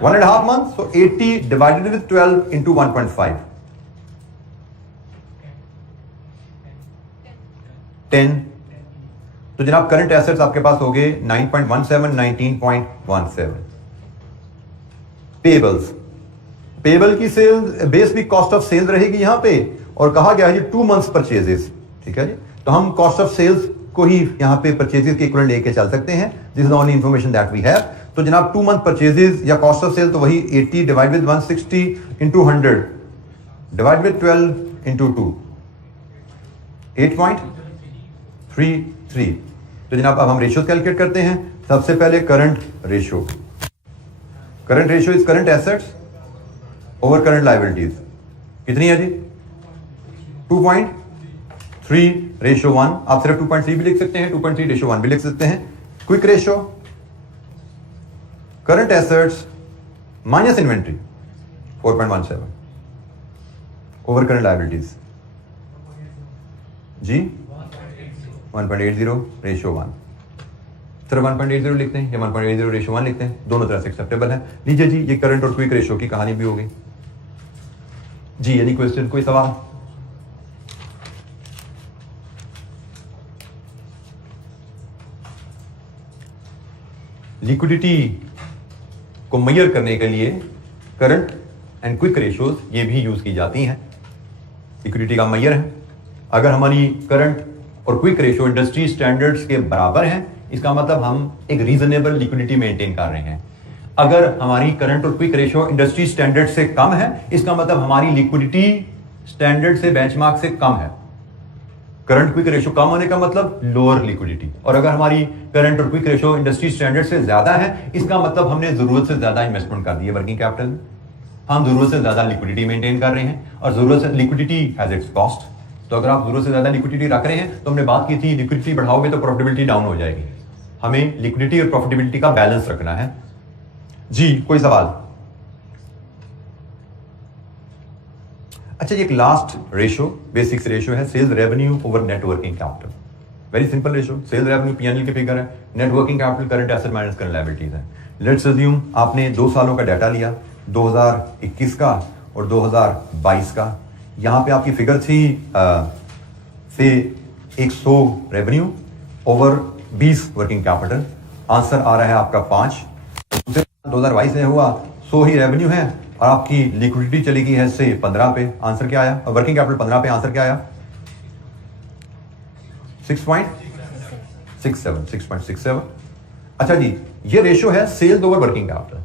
1.5 month. so 80 divided with 12 into 1.5 10। तो जनाब करंट एसेट्स आपके पास हो गए 9.17 19.17। पेबल्स, पेबल की सेल बेस भी कॉस्ट ऑफ सेल रहेगी यहां पे, और कहा गया है ये 2 मंथ्स परचेजेस, ठीक है जी। तो हम कॉस्ट ऑफ सेल्स को ही यहां पे परचेजेस के इक्विवेलेंट लेके चल सकते हैं, this is the only information that we have. तो जनाब 2 मंथ परचेजेस या कॉस्ट ऑफ सेल तो वही 80 divide with 160 into 100 divide with 12 into 2 8.33। तो जनाब अब हम रेशियो कैलकुलेट करते हैं। सबसे पहले current ratio. Current ratio is current assets over current liabilities. कितनी है जी? 2.3:1। आप सिर्फ 2.3 भी लिख सकते हैं, 2.3:1 भी लिख सकते हैं। Quick ratio, current assets minus inventory 4.17, over current liabilities जी 1.80:1। सिर्फ 1.80 लिखते हैं या 1.80:1 लिखते हैं, दोनों तरह से एक्सेप्टेबल है। लीजिए जी, ये करंट और क्विक रेशो की कहानी भी होगी जी। एनी क्वेश्चन, कोई सवाल? लिक्विडिटी को मेजर करने के लिए करंट एंड क्विक रेशियोज ये भी यूज की जाती हैं। लिक्विडिटी का मेजर है, अगर हमारी करंट और क्विक रेशियो इंडस्ट्री स्टैंडर्ड्स के बराबर हैं, इसका मतलब हम एक रीजनेबल लिक्विडिटी मेंटेन कर रहे हैं। अगर हमारी करंट और क्विक रेशियो इंडस्ट्री स्टैंडर्ड से कम है, इसका मतलब हमारी लिक्विडिटी स्टैंडर्ड से बेंचमार्क से कम है। करंट क्विक रेशियो कम होने का मतलब लोअर लिक्विडिटी, और अगर हमारी करंट और क्विक रेशियो इंडस्ट्री स्टैंडर्ड से ज्यादा है, इसका मतलब हमने जरूरत से ज्यादा इन्वेस्टमेंट कर दी है वर्किंग कैपिटल में, हम जरूरत से ज्यादा लिक्विडिटी मेंटेन कर रहे हैं, और जरूरत से लिक्विडिटी हैज इट्स कॉस्ट। तो अगर आप जरूरत से ज्यादा लिक्विडिटी रख रहे हैं, तो हमने बात की थी लिक्विडिटी बढ़ाओगे तो प्रॉफिटेबिलिटी डाउन हो जाएगी। हमें लिक्विडिटी और प्रॉफिटेबिलिटी का बैलेंस रखना है जी। कोई सवाल? अच्छा, ये एक लास्ट रेशियो, बेसिक्स रेशियो है, sales revenue over net working capital. Very simple ratio. Sales revenue PNL के फिगर है, net working capital current asset minus current liabilities है। लेट्स अज्यूम आपने 2 सालों का डाटा लिया, 2021 का और 2022 का। यहां पे आपकी फिगर थी से 100 revenue over 20 working capital. Answer आ रहा है आपका 5। 2022 में हुआ 100 ही रेवेन्यू है और आपकी लिक्विडिटी चली गई है से 15 पे। आंसर क्या आया? वर्किंग कैपिटल 15 पे, आंसर क्या आया? 6.67। अच्छा जी, ये रेशियो है sales over working capital.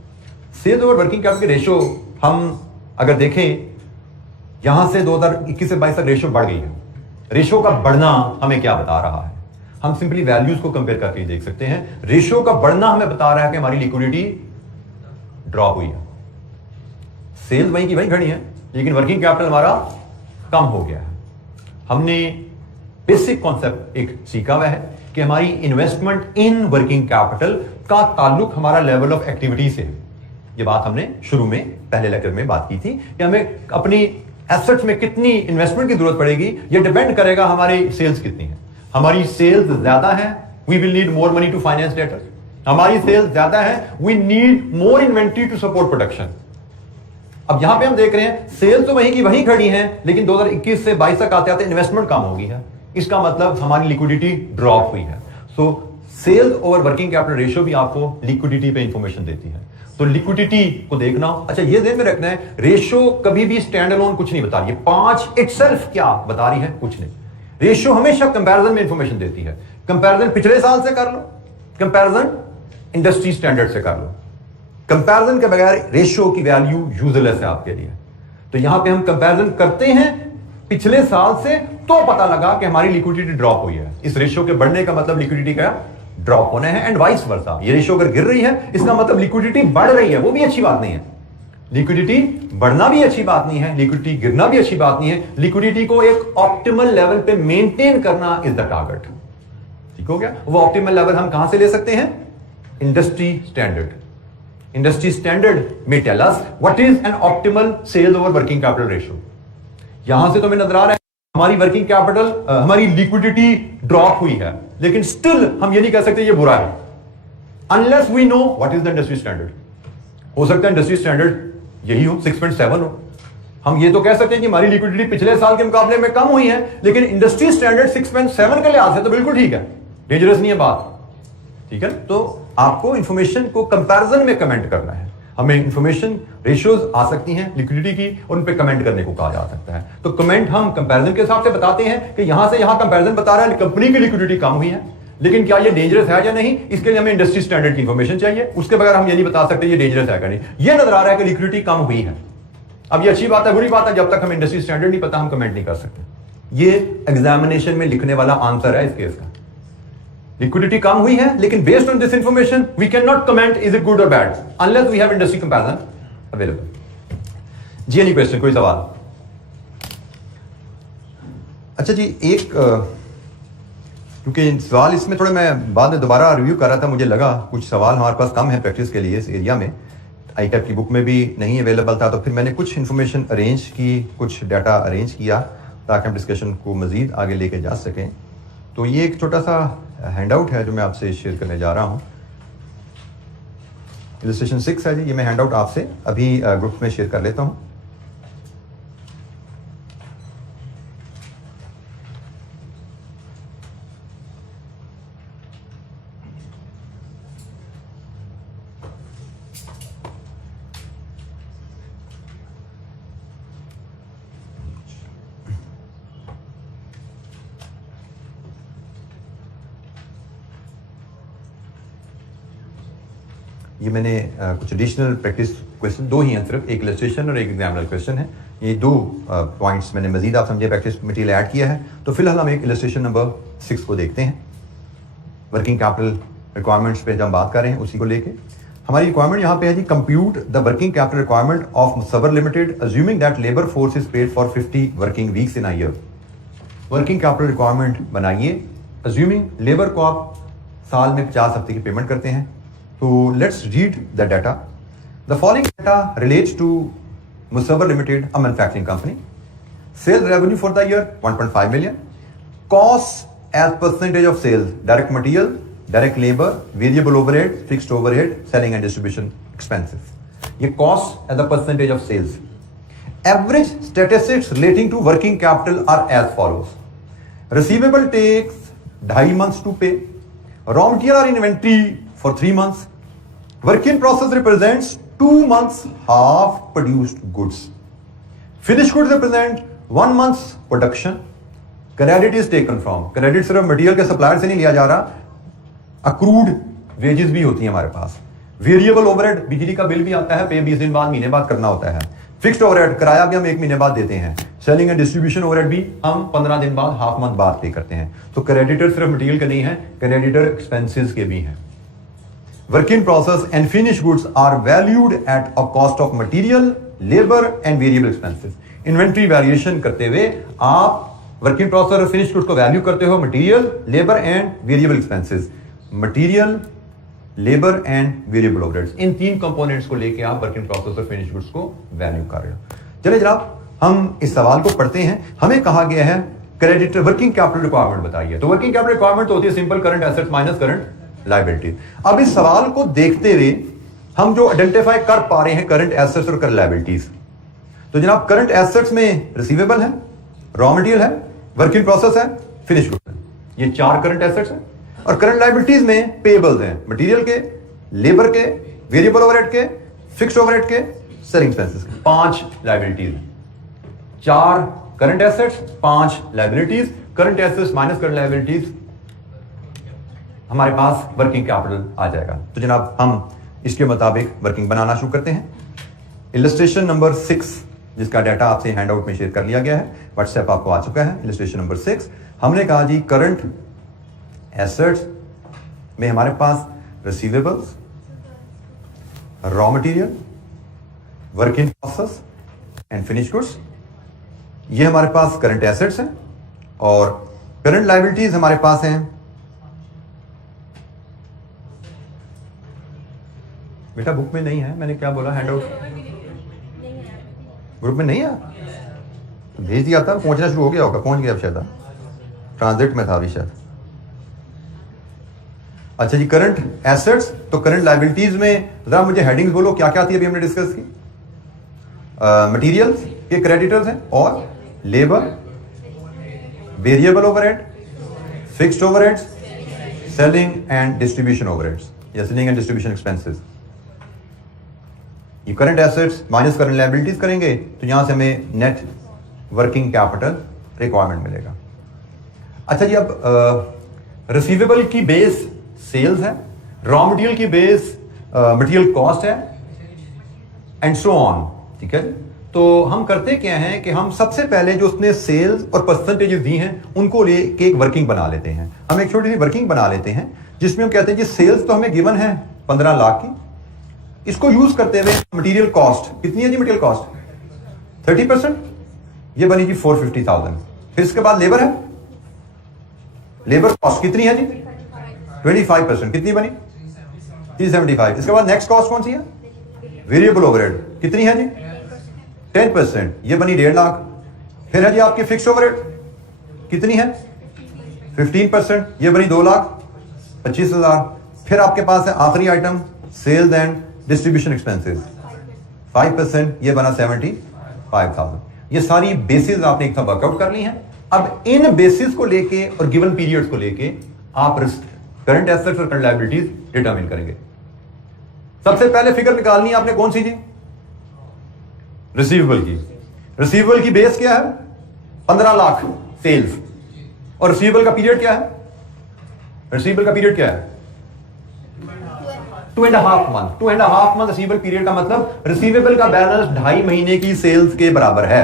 Sales over working capital के रेशियो हम अगर देखें, यहां से 2021 से 22 तक रेशियो बढ़ गई है। रेशियो का बढ़ना हमें क्या बता रहा है? हम सिंपली वैल्यूज को कंपेयर करके देख सकते हैं। रेशियो का बढ़ना हमें बता रहा है कि हमारी लिक्विडिटी ड्रॉप हुई है। सेल्स वहीं की वहीं खड़ी है, लेकिन वर्किंग कैपिटल हमारा कम हो गया है। हमने बेसिक कॉन्सेप्ट एक सीखा हुआ है कि हमारी इन्वेस्टमेंट इन वर्किंग कैपिटल का ताल्लुक हमारा लेवल ऑफ एक्टिविटी से है। ये बात हमने शुरू में पहले लेक्चर में बात की थी कि हमें अपनी एसेट्स में कितनी इन्वेस्टमेंट की जरूरत पड़ेगी, ये डिपेंड करेगा हमारी सेल्स कितनी है। हमारी सेल्स ज्यादा है, we will need more money to finance debtors. हमारी सेल्स ज्यादा है, we need more inventory to support production. अब यहां पे हम देख रहे हैं सेल्स तो वहीं की वहीं खड़ी हैं, लेकिन 2021 से 22 तक आते आते इन्वेस्टमेंट कम हो गई है। इसका मतलब हमारी लिक्विडिटी ड्रॉप हुई है। So sales over working capital ratio भी आपको लिक्विडिटी पे इंफॉर्मेशन देती है। तो लिक्विडिटी को देखना। अच्छा, ये ध्यान में रखना है, रेशियो कभी भी स्टैंड अलोन कुछ नहीं बता रही है। 5 इटसेल्फ क्या बता रही है? कुछ नहीं। रेशियो हमेशा कंपैरिजन में इंफॉर्मेशन देती है। कंपैरिजन पिछले साल से कर लो, कंपैरिजन इंडस्ट्री स्टैंडर्ड से कर लो। कंपैरिजन के बगैर रेशियो की वैल्यू यूजलेस है आपके लिए। तो यहां पे हम कंपैरिजन करते हैं पिछले साल से, तो पता लगा कि हमारी लिक्विडिटी ड्रॉप हुई है। इस रेशियो के बढ़ने का मतलब लिक्विडिटी का ड्रॉप होना है, एंड वाइस वर्सा। ये रेशियो अगर गिर रही है, इसका मतलब लिक्विडिटी बढ़ रही है, वो भी अच्छी बात नहीं है। लिक्विडिटी बढ़ना भी अच्छी बात नहीं है, लिक्विडिटी गिरना भी अच्छी बात नहीं है। लिक्विडिटी को एक ऑप्टिमल लेवल पे मेंटेन करना इज द टारगेट। ठीक हो गया? वो ऑप्टिमल लेवल हम कहां से ले सकते हैं? Industry standard. इंडस्ट्री स्टैंडर्ड में tell us what is an optimal sales over working capital ratio. यहां से तो हमें नजर आ रहा है हमारी वर्किंग कैपिटल, हमारी लिक्विडिटी ड्रॉप हुई है, लेकिन स्टिल हम ये नहीं कह सकते ये बुरा है, unless we know what is the industry standard. हो सकता है इंडस्ट्री स्टैंडर्ड यही हो, 6.7 हो। हम ये तो कह सकते हैं कि हमारी लिक्विडिटी पिछले साल के मुकाबले में कम हुई है, लेकिन इंडस्ट्री स्टैंडर्ड 6.7 के लिहाज से तो बिल्कुल ठीक है, डेंजरस नहीं है बात। ठीक है? तो आपको इंफॉर्मेशन को कंपैरिजन में कमेंट करना है। हमें इंफॉर्मेशन रेशियोज आ सकती हैं लिक्विडिटी की, और उन पे कमेंट करने को कहा जा सकता है। तो कमेंट हम कंपैरिजन के हिसाब से बताते हैं कि यहां से यहां कंपैरिजन बता रहा है कंपनी की लिक्विडिटी कम हुई है, लेकिन क्या ये डेंजरस है या नहीं, इसके लिए हमें इंडस्ट्री स्टैंडर्ड की इंफॉर्मेशन चाहिए। उसके बगैर हम ये नहीं बता सकते ये डेंजरस है या नहीं। ये नजर आ रहा है कि लिक्विडिटी कम हुई है। अब ये अच्छी बात है बुरी बात है, जब तक हमें इंडस्ट्री स्टैंडर्ड नहीं पता हम कमेंट नहीं कर सकते। ये एग्जामिनेशन में लिखने वाला आंसर है इस केस का। लिक्विडिटी कम हुई है, लेकिन based on this information we can not comment is it good or bad unless we have industry comparison available. जी एनी क्वेश्चन, कोई सवाल? अच्छा जी, एक क्योंकि सवाल इसमें थोड़े मैं बाद में दोबारा रिव्यू कर रहा था, मुझे लगा कुछ सवाल हमारे पास कम है प्रैक्टिस के लिए इस एरिया में, आईटैप की बुक में भी नहीं अवेलेबल था, तो फिर मैंने कुछ इन्फॉर्मेशन अरेंज की, कुछ डाटा अरेंज किया ताकि हम डिस्कशन को मज़ीद आगे लेके जा सकें। तो ये एक छोटा सा हैंडआउट है जो मैं आपसे शेयर करने जा रहा हूँ। इलस्ट्रेशन 6 है जी, ये मैं हैंडआउट आपसे अभी ग्रुप में शेयर कर लेता हूँ। ये मैंने कुछ एडिशनल प्रैक्टिस क्वेश्चन, दो ही हैं सिर्फ, एक इलस्ट्रेशन और एक एग्जामिनर क्वेश्चन है। ये दो पॉइंट्स मैंने मजीद आप समझे प्रैक्टिस मटेरियल ऐड किया है। तो फिलहाल हम एक इलस्ट्रेशन नंबर 6 को देखते हैं। वर्किंग कैपिटल रिक्वायरमेंट्स पे जब हम बात कर रहे हैं उसी को लेके हमारी रिक्वायरमेंट यहाँ पे है जी, compute the working capital requirement of Musawwar limited assuming that labour force is paid for 50 working weeks in a year. Working capital requirement बनाइए, अज्यूमिंग लेबर को आप साल में 50 हफ्ते की पेमेंट करते हैं। So let's read the data. The following data relates to Musawwar Limited, a manufacturing company. Sales revenue for the year 1.5 million. Costs as percentage of sales: direct material, direct labor, variable overhead, fixed overhead, selling and distribution expenses. ये cost as a percentage of sales. Average statistics relating to working capital are as follows. Receivable takes 2.5 months to pay. Raw material or inventory for 3 months. Work in process represents 2 months half produced goods. Finished goods represent 1 month's production. Credit is taken from. Credit सिर्फ material के supplier से नहीं लिया जा रहा, accrued wages भी होती है हमारे पास। वेरिएबल ओवरहेड, बिजली का बिल भी आता है, पे 20 दिन बाद, महीने बाद करना होता है। फिक्स्ड ओवरहेड, किराया भी हम 1 महीने बाद देते हैं। सेलिंग एंड डिस्ट्रीब्यूशन ओवरहेड भी हम 15 दिन बाद, हाफ मंथ बाद पे करते हैं। तो क्रेडिटर सिर्फ मटेरियल के नहीं है, क्रेडिटर एक्सपेंसेस के भी हैं। Work in process and finished goods are valued at a cost of material, labor and variable expenses. Inventory valuation करते हुए आप work in process और finished goods को वैल्यू करते हो material, labor and variable expenses. Material, labor and variable overheads. In 3 components को लेके आप work in process और finished goods को वैल्यू कर रहे हो। चलिए जनाब, हम इस सवाल को पढ़ते हैं। हमें कहा गया है क्रेडिटर वर्किंग कैपिटल रिक्वायरमेंट बताइए। तो वर्किंग कैपिटल रिक्वायरमेंट तो होती है simple current assets minus current liability. अब इस सवाल को देखते हुए हम जो आइडेंटिफाई कर पा रहे हैं करंट एसेट्स और करंट लायबिलिटीज, तो जनाब करंट एसेट्स में रिसीवेबल है, रॉ मटेरियल है, वर्क इन प्रोसेस है, फिनिश गुड्स है, ये 4 करंट एसेट्स हैं। और करंट लायबिलिटीज में पेबल्स हैं, मटेरियल के, लेबर के, वेरिएबल ओवरहेड के, फिक्स्ड ओवरहेड के, सेलिंग एक्सपेंसेस के, 5 liabilities. 4 current assets, 5 liabilities. Current assets minus current liabilities, हमारे पास वर्किंग कैपिटल आ जाएगा। तो जनाब हम इसके मुताबिक वर्किंग बनाना शुरू करते हैं। इलस्ट्रेशन नंबर 6 जिसका डाटा आपसे हैंडआउट में शेयर कर लिया गया है, व्हाट्सएप आपको आ चुका है। इलस्ट्रेशन नंबर 6 हमने कहा जी, करंट एसेट्स में हमारे पास receivables, raw material, work in process and finish goods, ये हमारे पास करंट एसेट्स हैं। और करंट लायबिलिटीज हमारे पास हैं, बेटा बुक में नहीं है, मैंने क्या बोला, हैंडआउट ग्रुप में नहीं है, भेज दिया था, पहुंचना शुरू हो गया होगा, पहुंच गया अब शायद, ट्रांजिट में था अभी शायद। अच्छा जी, करंट एसेट्स, तो करंट लायबिलिटीज में जरा मुझे हेडिंग्स बोलो क्या क्या थी, अभी हमने डिस्कस की। मटेरियल्स के क्रेडिटर्स हैं, और labour, variable overhead, fixed overheads, selling and distribution overheads या सेलिंग एंड डिस्ट्रीब्यूशन एक्सपेंसेस। ये current assets minus current liabilities करेंगे तो यहां से हमें नेट वर्किंग कैपिटल रिक्वायरमेंट मिलेगा। अच्छा जी, अब रिसीवेबल की बेस सेल्स है, रॉ मटेरियल की बेस मटेरियल कॉस्ट है, एंड सो ऑन। ठीक है, तो हम करते क्या हैं कि हम सबसे पहले जो उसने सेल्स और परसेंटेजेस दी हैं उनको लेके एक वर्किंग बना लेते हैं। हम एक छोटी सी वर्किंग बना लेते हैं जिसमें हम कहते हैं कि सेल्स तो हमें गिवन है 15 लाख की, इसको यूज करते हुए मटेरियल कॉस्ट कितनी है जी, मटेरियल कॉस्ट 30%, ये बनी जी 450,000। फिर इसके बाद लेबर है, लेबर कॉस्ट कितनी है जी 25%, कितनी बनी 375। इसके बाद नेक्स्ट कॉस्ट कौन सी है, वेरिएबल ओवरहेड, कितनी है जी 10%, ये बनी 1.5 लाख। फिर है जी आपकी फिक्स ओवरहेड, कितनी है 15%, ये बनी 2,25,000। फिर आपके पास है आखिरी item sales and distribution expenses 5%, ये बना 75,000। ये सारी बेसिस आपने एक वर्कआउट कर ली हैं। अब इन बेसिस को लेके और गिवन पीरियड्स को लेके आप करंट एसेट्स और करंट लायबिलिटीज डिटरमिन करेंगे। सबसे पहले फिगर निकालनी है आपने कौन सी जी, रिसीवेबल की। रिसीवेबल की बेस क्या है 15 लाख सेल्स, और रिसीवेबल का पीरियड क्या है, रिसीवेबल का पीरियड क्या है 2.5 मंथ। 2.5 मंथ रिसीवेबल पीरियड का मतलब रिसीवेबल का बैलेंस 2.5 महीने की सेल्स के बराबर है।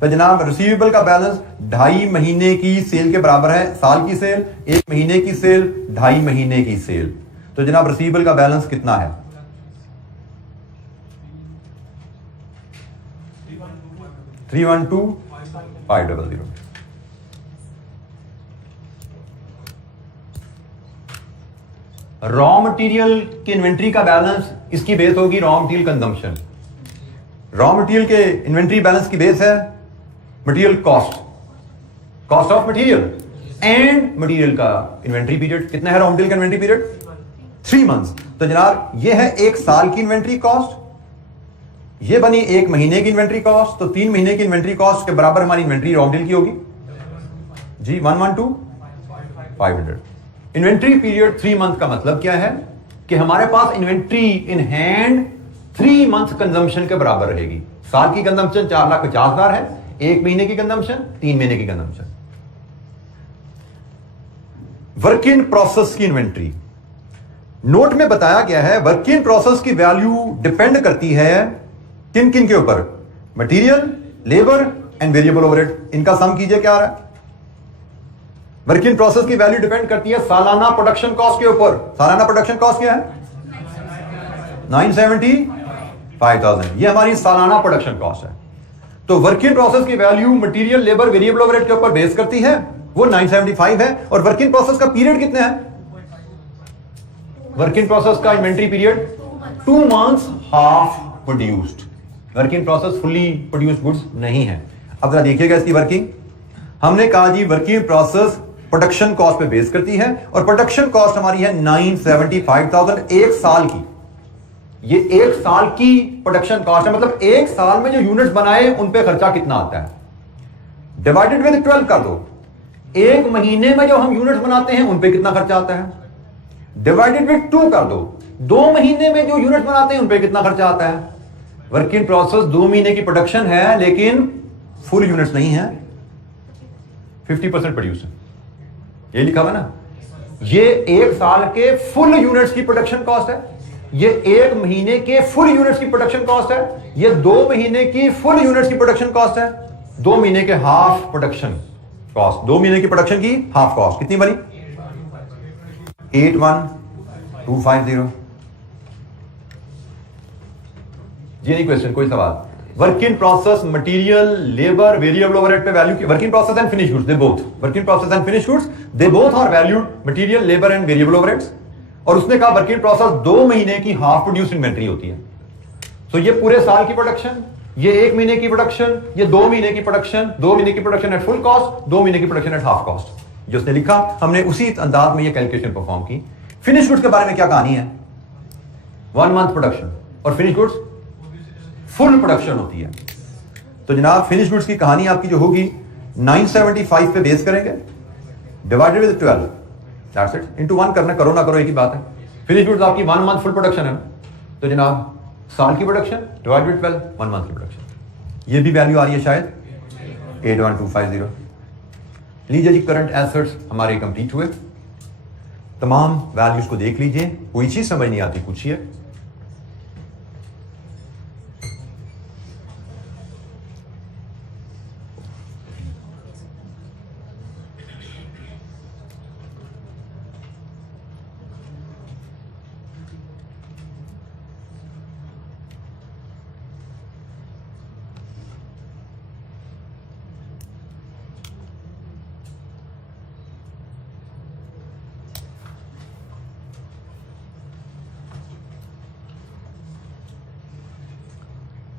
तो जनाब रिसीवेबल का बैलेंस 2.5 महीने की सेल के बराबर है। साल की सेल, 1 महीने की सेल, 2.5 महीने की सेल। तो जनाब रिसीवेबल का बैलेंस कितना है 312,500। रॉ मटेरियल की इन्वेंट्री का बैलेंस, इसकी बेस होगी raw material consumption. Raw material के इन्वेंट्री बैलेंस की बेस है material cost, cost of material and material का इन्वेंट्री पीरियड। कितना है रॉ मटेरियल का इन्वेंट्री पीरियड 3 मंथ्स। तो जनाब ये है 1 साल की इन्वेंट्री कॉस्ट, ये बनी 1 महीने की इन्वेंट्री कॉस्ट। तो 3 महीने की इन्वेंट्री कॉस्ट के बराबर हमारी इन्वेंट्री रॉ मटेरियल की होगी जी 112,500। इन्वेंट्री पीरियड 3 मंथ का मतलब क्या है कि हमारे पास inventory in hand 3 month consumption के बराबर रहेगी। साल की कंजम्पशन 4,50,000 है, 1 महीने की कंजम्पशन 3 महीने की कंजम्पशन। वर्क इन प्रोसेस की इन्वेंट्री, नोट में बताया गया है वर्क इन प्रोसेस की वैल्यू डिपेंड करती है किन किन के ऊपर, material, labour and variable overhead. इनका सम कीजिए क्या आ रहा है। वर्क इन प्रोसेस की वैल्यू डिपेंड करती है सालाना प्रोडक्शन कॉस्ट के ऊपर। सालाना प्रोडक्शन कॉस्ट क्या है 975,000, ये हमारी सालाना प्रोडक्शन कॉस्ट है। तो वर्क इन प्रोसेस की value material, labour, variable overhead के ऊपर बेस करती है, वो 975 है। और वर्क इन प्रोसेस का पीरियड कितना है, वर्क इन प्रोसेस का inventory period 2 months half produced. Work in process fully produced goods नहीं है। अब जरा देखिएगा इसकी वर्किंग। हमने कहा जी वर्किंग प्रोसेस प्रोडक्शन कॉस्ट पे बेस करती है, और प्रोडक्शन कॉस्ट हमारी है 975,000 1 साल की। ये 1 साल की प्रोडक्शन कॉस्ट है, मतलब 1 साल में जो यूनिट्स बनाए उन पे खर्चा कितना आता है, डिवाइडेड विद 12 कर दो। 1 महीने में जो हम यूनिट्स बनाते हैं उन पे कितना खर्चा आता है, डिवाइडेड विद 2 कर दो। 2 महीने में जो यूनिट्स बनाते हैं उन पे कितना खर्चा आता है। वर्क इन प्रोसेस 2 महीने की प्रोडक्शन है लेकिन फुल यूनिट्स नहीं है, 50% प्रोड्यूस है, ये लिखा हुआ ना। ये 1 साल के फुल यूनिट्स की प्रोडक्शन कॉस्ट है, ये 1 महीने के फुल यूनिट्स की प्रोडक्शन कॉस्ट है, ये 2 महीने की फुल यूनिट्स की प्रोडक्शन कॉस्ट है, 2 महीने के हाफ प्रोडक्शन कॉस्ट, 2 महीने की प्रोडक्शन की हाफ कॉस्ट कितनी बनी 81,250। ये नहीं क्वेश्चन, कोई सवाल। Work in process material, labour, variable overhead पे वैल्यू की, work in process and finish goods they both, work in process and finish goods they both are valued material, labour and variable overheads. और उसने कहा work in process 2 महीने की half produce inventory होती है। तो ये पूरे साल की प्रोडक्शन, ये 1 महीने की प्रोडक्शन, ये 2 महीने की प्रोडक्शन, 2 महीने की प्रोडक्शन एट फुल कॉस्ट, 2 महीने की प्रोडक्शन एट हाफ कॉस्ट। जो उसने लिखा हमने उसी अंदाज में ये कैलकुलेशन परफॉर्म की। फिनिश गुड्स के बारे में क्या कहानी है, 1 मंथ प्रोडक्शन और फिनिश गुड्स फुल प्रोडक्शन होती है। तो जनाब फिनिश गुड्स की कहानी आपकी जो होगी 975 पे बेस करेंगे, divided with 12, that's it, into 1 करना, करो ना करो एक ही बात है। फिनिश गुड्स आपकी 1 मंथ फुल प्रोडक्शन है, तो जनाब साल की प्रोडक्शन डिवाइडेड विद 12, 1 मंथ की प्रोडक्शन। ये भी वैल्यू आ रही है शायद 81,250। लीजिए जी करंट एसेट्स हमारे कंप्लीट हुए। तमाम वैल्यूज को देख लीजिए, कोई चीज समझ नहीं आती पूछिए।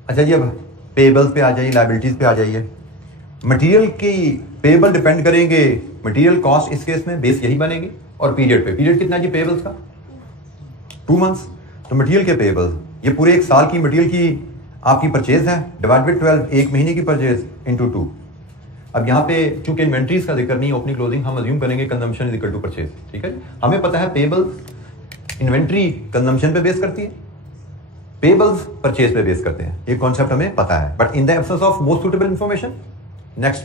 अच्छा जी, अब पेबल्स पे आ जाइए, लाइबिलिटीज पे आ जाइए। मटेरियल की पेबल डिपेंड करेंगे, मटेरियल कॉस्ट इस केस में बेस यही बनेगी, और पीरियड पे। पीरियड कितना जी पेबल्स का? 2 मंथ्स। तो मटेरियल के पेबल्स, ये पूरे एक साल की मटेरियल की आपकी परचेज है, डिवाइड बाई 12, एक महीने की परचेज इंटू 2। अब यहाँ पे चूंकि इन्वेंट्रीज का जिक्र नहीं, ओपनिंग क्लोजिंग, हम अज्यूम करेंगे consumption is equal to purchase. ठीक है, हमें पता है पेबल्स इन्वेंट्री कंजम्पशन पे बेस करती है, पेबल्स परचेज पे बेस करते हैं, ये कॉन्सेप्ट हमें पता है। But in the absence of most suitable information, next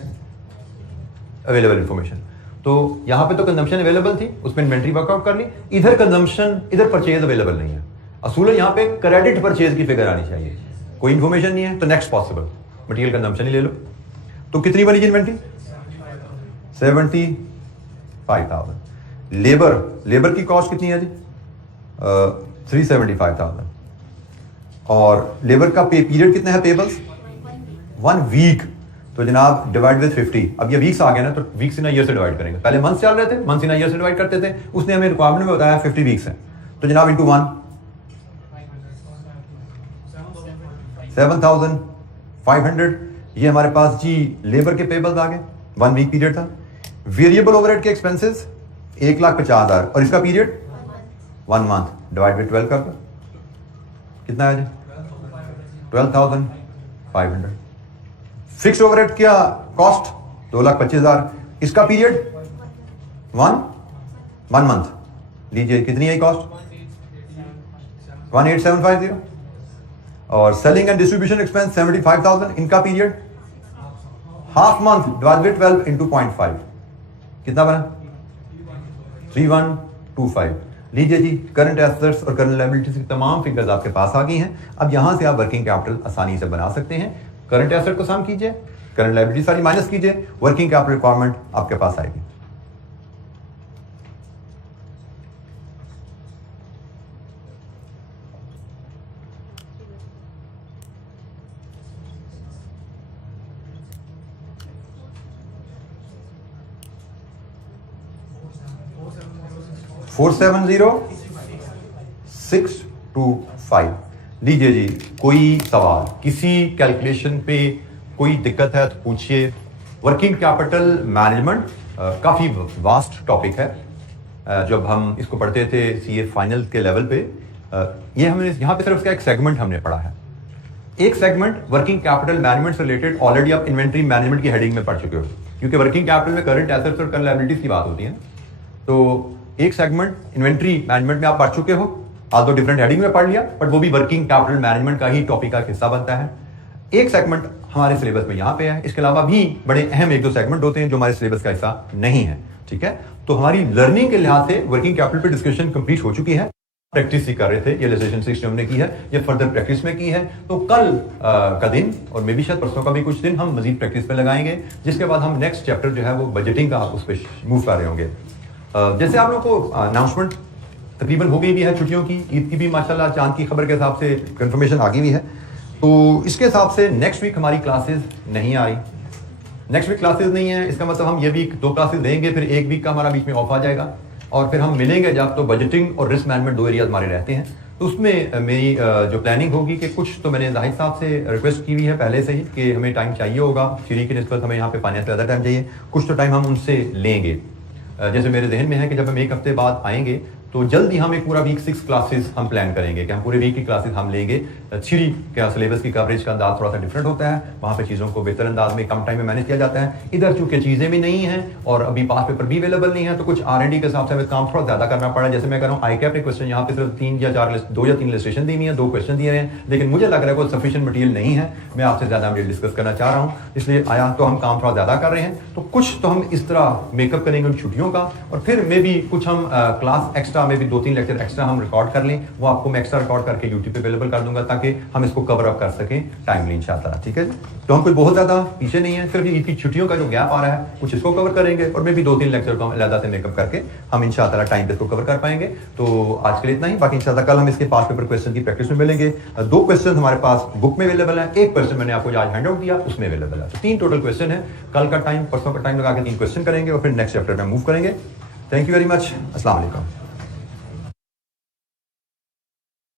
available information, तो यहां पे तो कंजम्पशन अवेलेबल थी, उसमें इन्वेंट्री वर्कआउट कर ली, इधर कंजम्पशन, इधर परचेज अवेलेबल नहीं है। असूल यहां पे क्रेडिट परचेज की फिगर आनी चाहिए, कोई इंफॉर्मेशन नहीं है, तो नेक्स्ट पॉसिबल मटेरियल कंजम्पशन ही ले लो। तो कितनी बनी इन्वेंट्री? 75,000। लेबर की कॉस्ट कितनी है जी? 375,000। और लेबर का पे पीरियड कितना है पेबल्स? 1 वीक। तो जनाब डिवाइड विद 50। अब ये वीक्स आ गए ना, तो वीक्स इन ईयर से डिवाइड करेंगे। पहले मंथ चल रहे थे, मंथ इन ईयर से डिवाइड करते थे, उसने हमें रिक्वायरमेंट में बताया 50 वीक्स है, तो जनाब इंटू 1, 7,500। ये हमारे पास जी लेबर के पेबल्स आ गए, 1 वीक पीरियड था। वेरिएबल ओवरहेड के एक्सपेंसेस 1,50,000, और इसका पीरियड 1 मंथ, डिवाइड बाई 12 कर दो, कितना है जी? 12,500। फिक्स्ड ओवरहेड क्या कॉस्ट? 2,25,000, इसका पीरियड 1 मंथ। लीजिए कितनी है कॉस्ट? 18,750। और सेलिंग एंड डिस्ट्रीब्यूशन एक्सपेंस 75,000, इनका period half month, divide by 12 into 0.5, कितना बना? 3125। लीजिए जी, करंट एसेट्स और करंट लायबिलिटीज की तमाम फिगर्स आपके पास आ गई हैं। अब यहां से आप वर्किंग कैपिटल आसानी से बना सकते हैं। करंट एसेट को सम कीजिए, करंट लायबिलिटी सारी माइनस कीजिए, वर्किंग कैपिटल रिक्वायरमेंट आपके पास आएगी। फोर 70625। लीजिए जी, कोई सवाल, किसी कैलकुलेशन पे कोई दिक्कत है तो पूछिए। वर्किंग कैपिटल मैनेजमेंट काफ़ी वास्ट टॉपिक है। जब हम इसको पढ़ते थे सीए फाइनल के लेवल पे, ये हमने यहाँ पे सिर्फ उसका एक सेगमेंट हमने पढ़ा है। एक सेगमेंट वर्किंग कैपिटल मैनेजमेंट से रिलेटेड ऑलरेडी आप इन्वेंट्री मैनेजमेंट की हेडिंग में पढ़ चुके हो, क्योंकि वर्किंग कैपिटल में करंट एसेट्स और करंट लायबिलिटीज की बात होती है। तो एक सेगमेंट इन्वेंट्री मैनेजमेंट में आप पढ़ चुके हो, आज तो डिफरेंट हेडिंग में पढ़ लिया, बट वो भी वर्किंग कैपिटल मैनेजमेंट का ही टॉपिक का हिस्सा बनता है। एक सेगमेंट हमारे सिलेबस में यहाँ पे है, इसके अलावा भी बड़े अहम 1-2 सेगमेंट होते हैं जो हमारे सिलेबस का हिस्सा नहीं है। ठीक है, तो हमारी लर्निंग के लिहाज से वर्किंग कैपिटल पे डिस्कशन कंप्लीट हो चुकी है। प्रैक्टिस ही कर रहे थे, ये लेजिस्लेशन सिस्टम हमने की है, ये फर्दर प्रैक्टिस में की है। तो कल का दिन और मे भी शायद परसों का भी कुछ दिन हम मजीद प्रैक्टिस पे लगाएंगे, जिसके बाद हम नेक्स्ट चैप्टर जो है वो बजटिंग का उस पर मूव कर रहे होंगे। जैसे आप लोगों को अनाउंसमेंट तकरीबन हो गई भी है छुट्टियों की, ईद की भी माशाल्लाह चांद की खबर के हिसाब से कंफर्मेशन आ गई हुई है, तो इसके हिसाब से नेक्स्ट वीक हमारी क्लासेस नहीं आ रही। नेक्स्ट वीक क्लासेस नहीं है, इसका मतलब हम ये वीक 2 क्लासेस देंगे, फिर 1 वीक का हमारा बीच में ऑफ आ जाएगा, और फिर हम मिलेंगे जब, तो बजटिंग और रिस्क मैनेजमेंट 2 एरियाज हमारे रहते हैं। तो उसमें मेरी जो प्लानिंग होगी कि कुछ तो मैंने जाहिद साहब से रिक्वेस्ट की हुई है पहले से ही कि हमें टाइम चाहिए होगा, सीरी की निस्बत हमें यहाँ पे फाइनेंस ज़्यादा टाइम चाहिए, कुछ तो टाइम हम उनसे लेंगे। जैसे मेरे जहन में है कि जब हम 1 हफ्ते बाद आएंगे तो जल्द ही हम एक पूरा वीक 6 क्लासेस हम प्लान करेंगे कि हम पूरे वीक की क्लासेस हम लेंगे। थ्योरी का सिलेबस की कवरेज का अंदाज थोड़ा सा डिफरेंट होता है, वहाँ पे चीज़ों को बेहतर अंदाज में कम टाइम में मैनेज किया जाता है। इधर चूंकि चीज़ें भी नहीं हैं और अभी पास पेपर भी अवेलेबल नहीं है, तो कुछ R&D के हिसाब से हमें काम थोड़ा ज़्यादा करना पड़ा। जैसे मैं कह रहा हूँ ICAP ने क्वेश्चन यहाँ पे सिर्फ 2 या 3 इलस्ट्रेशन दी हुई है, 2 क्वेश्चन दिए हैं, लेकिन मुझे लग रहा है कोई सफिशिएंट मटीरियल नहीं है। मैं आपसे ज़्यादा मटीरियल डिस्कस करना चाह रहा हूँ, इसलिए आया तो हम काम थोड़ा ज़्यादा कर रहे हैं, तो कुछ तो हम इस तरह मेकअप करेंगे उन छुट्टियों का, और फिर मे भी कुछ हम क्लास एक्स्ट्रा में भी 2-3 लेक्चर एक्स्ट्रा हम रिकॉर्ड कर लें, वो आपको मैं एक्स्ट्रा रिकॉर्ड करके यूट्यूब पे अवेलेबल कर दूंगा ताकि हम इसको कवर अप कर सकें टाइमली इंशाल्लाह। ठीक है जी, तो हम कोई बहुत ज़्यादा पीछे नहीं है, सिर्फ ईद की छुट्टियों का जो गैप आ रहा है कुछ इसको कवर करेंगे, और मे भी 2-3 लेक्चर को हम अलग से मेकअप करके हम इंशाल्लाह टाइम पे इसको कवर कर पाएंगे। तो आज के लिए इतना ही, बाकी इंशाल्लाह कल हम इसके पास पेपर क्वेश्चन की प्रैक्टिस में मिलेंगे। 2 क्वेश्चन हमारे पास बुक में अवेलेबल है, 1 क्वेश्चन मैंने आपको आज हैंड आउट दिया उसमें अवेलेबल है, तो 3 टोटल क्वेश्चन है। कल का टाइम परसों का टाइम लगा के 3 क्वेश्चन करेंगे और फिर नेक्स्ट चैप्टर में मूव करेंगे। थैंक यू वेरी मच, अस्सलाम वालेकुम।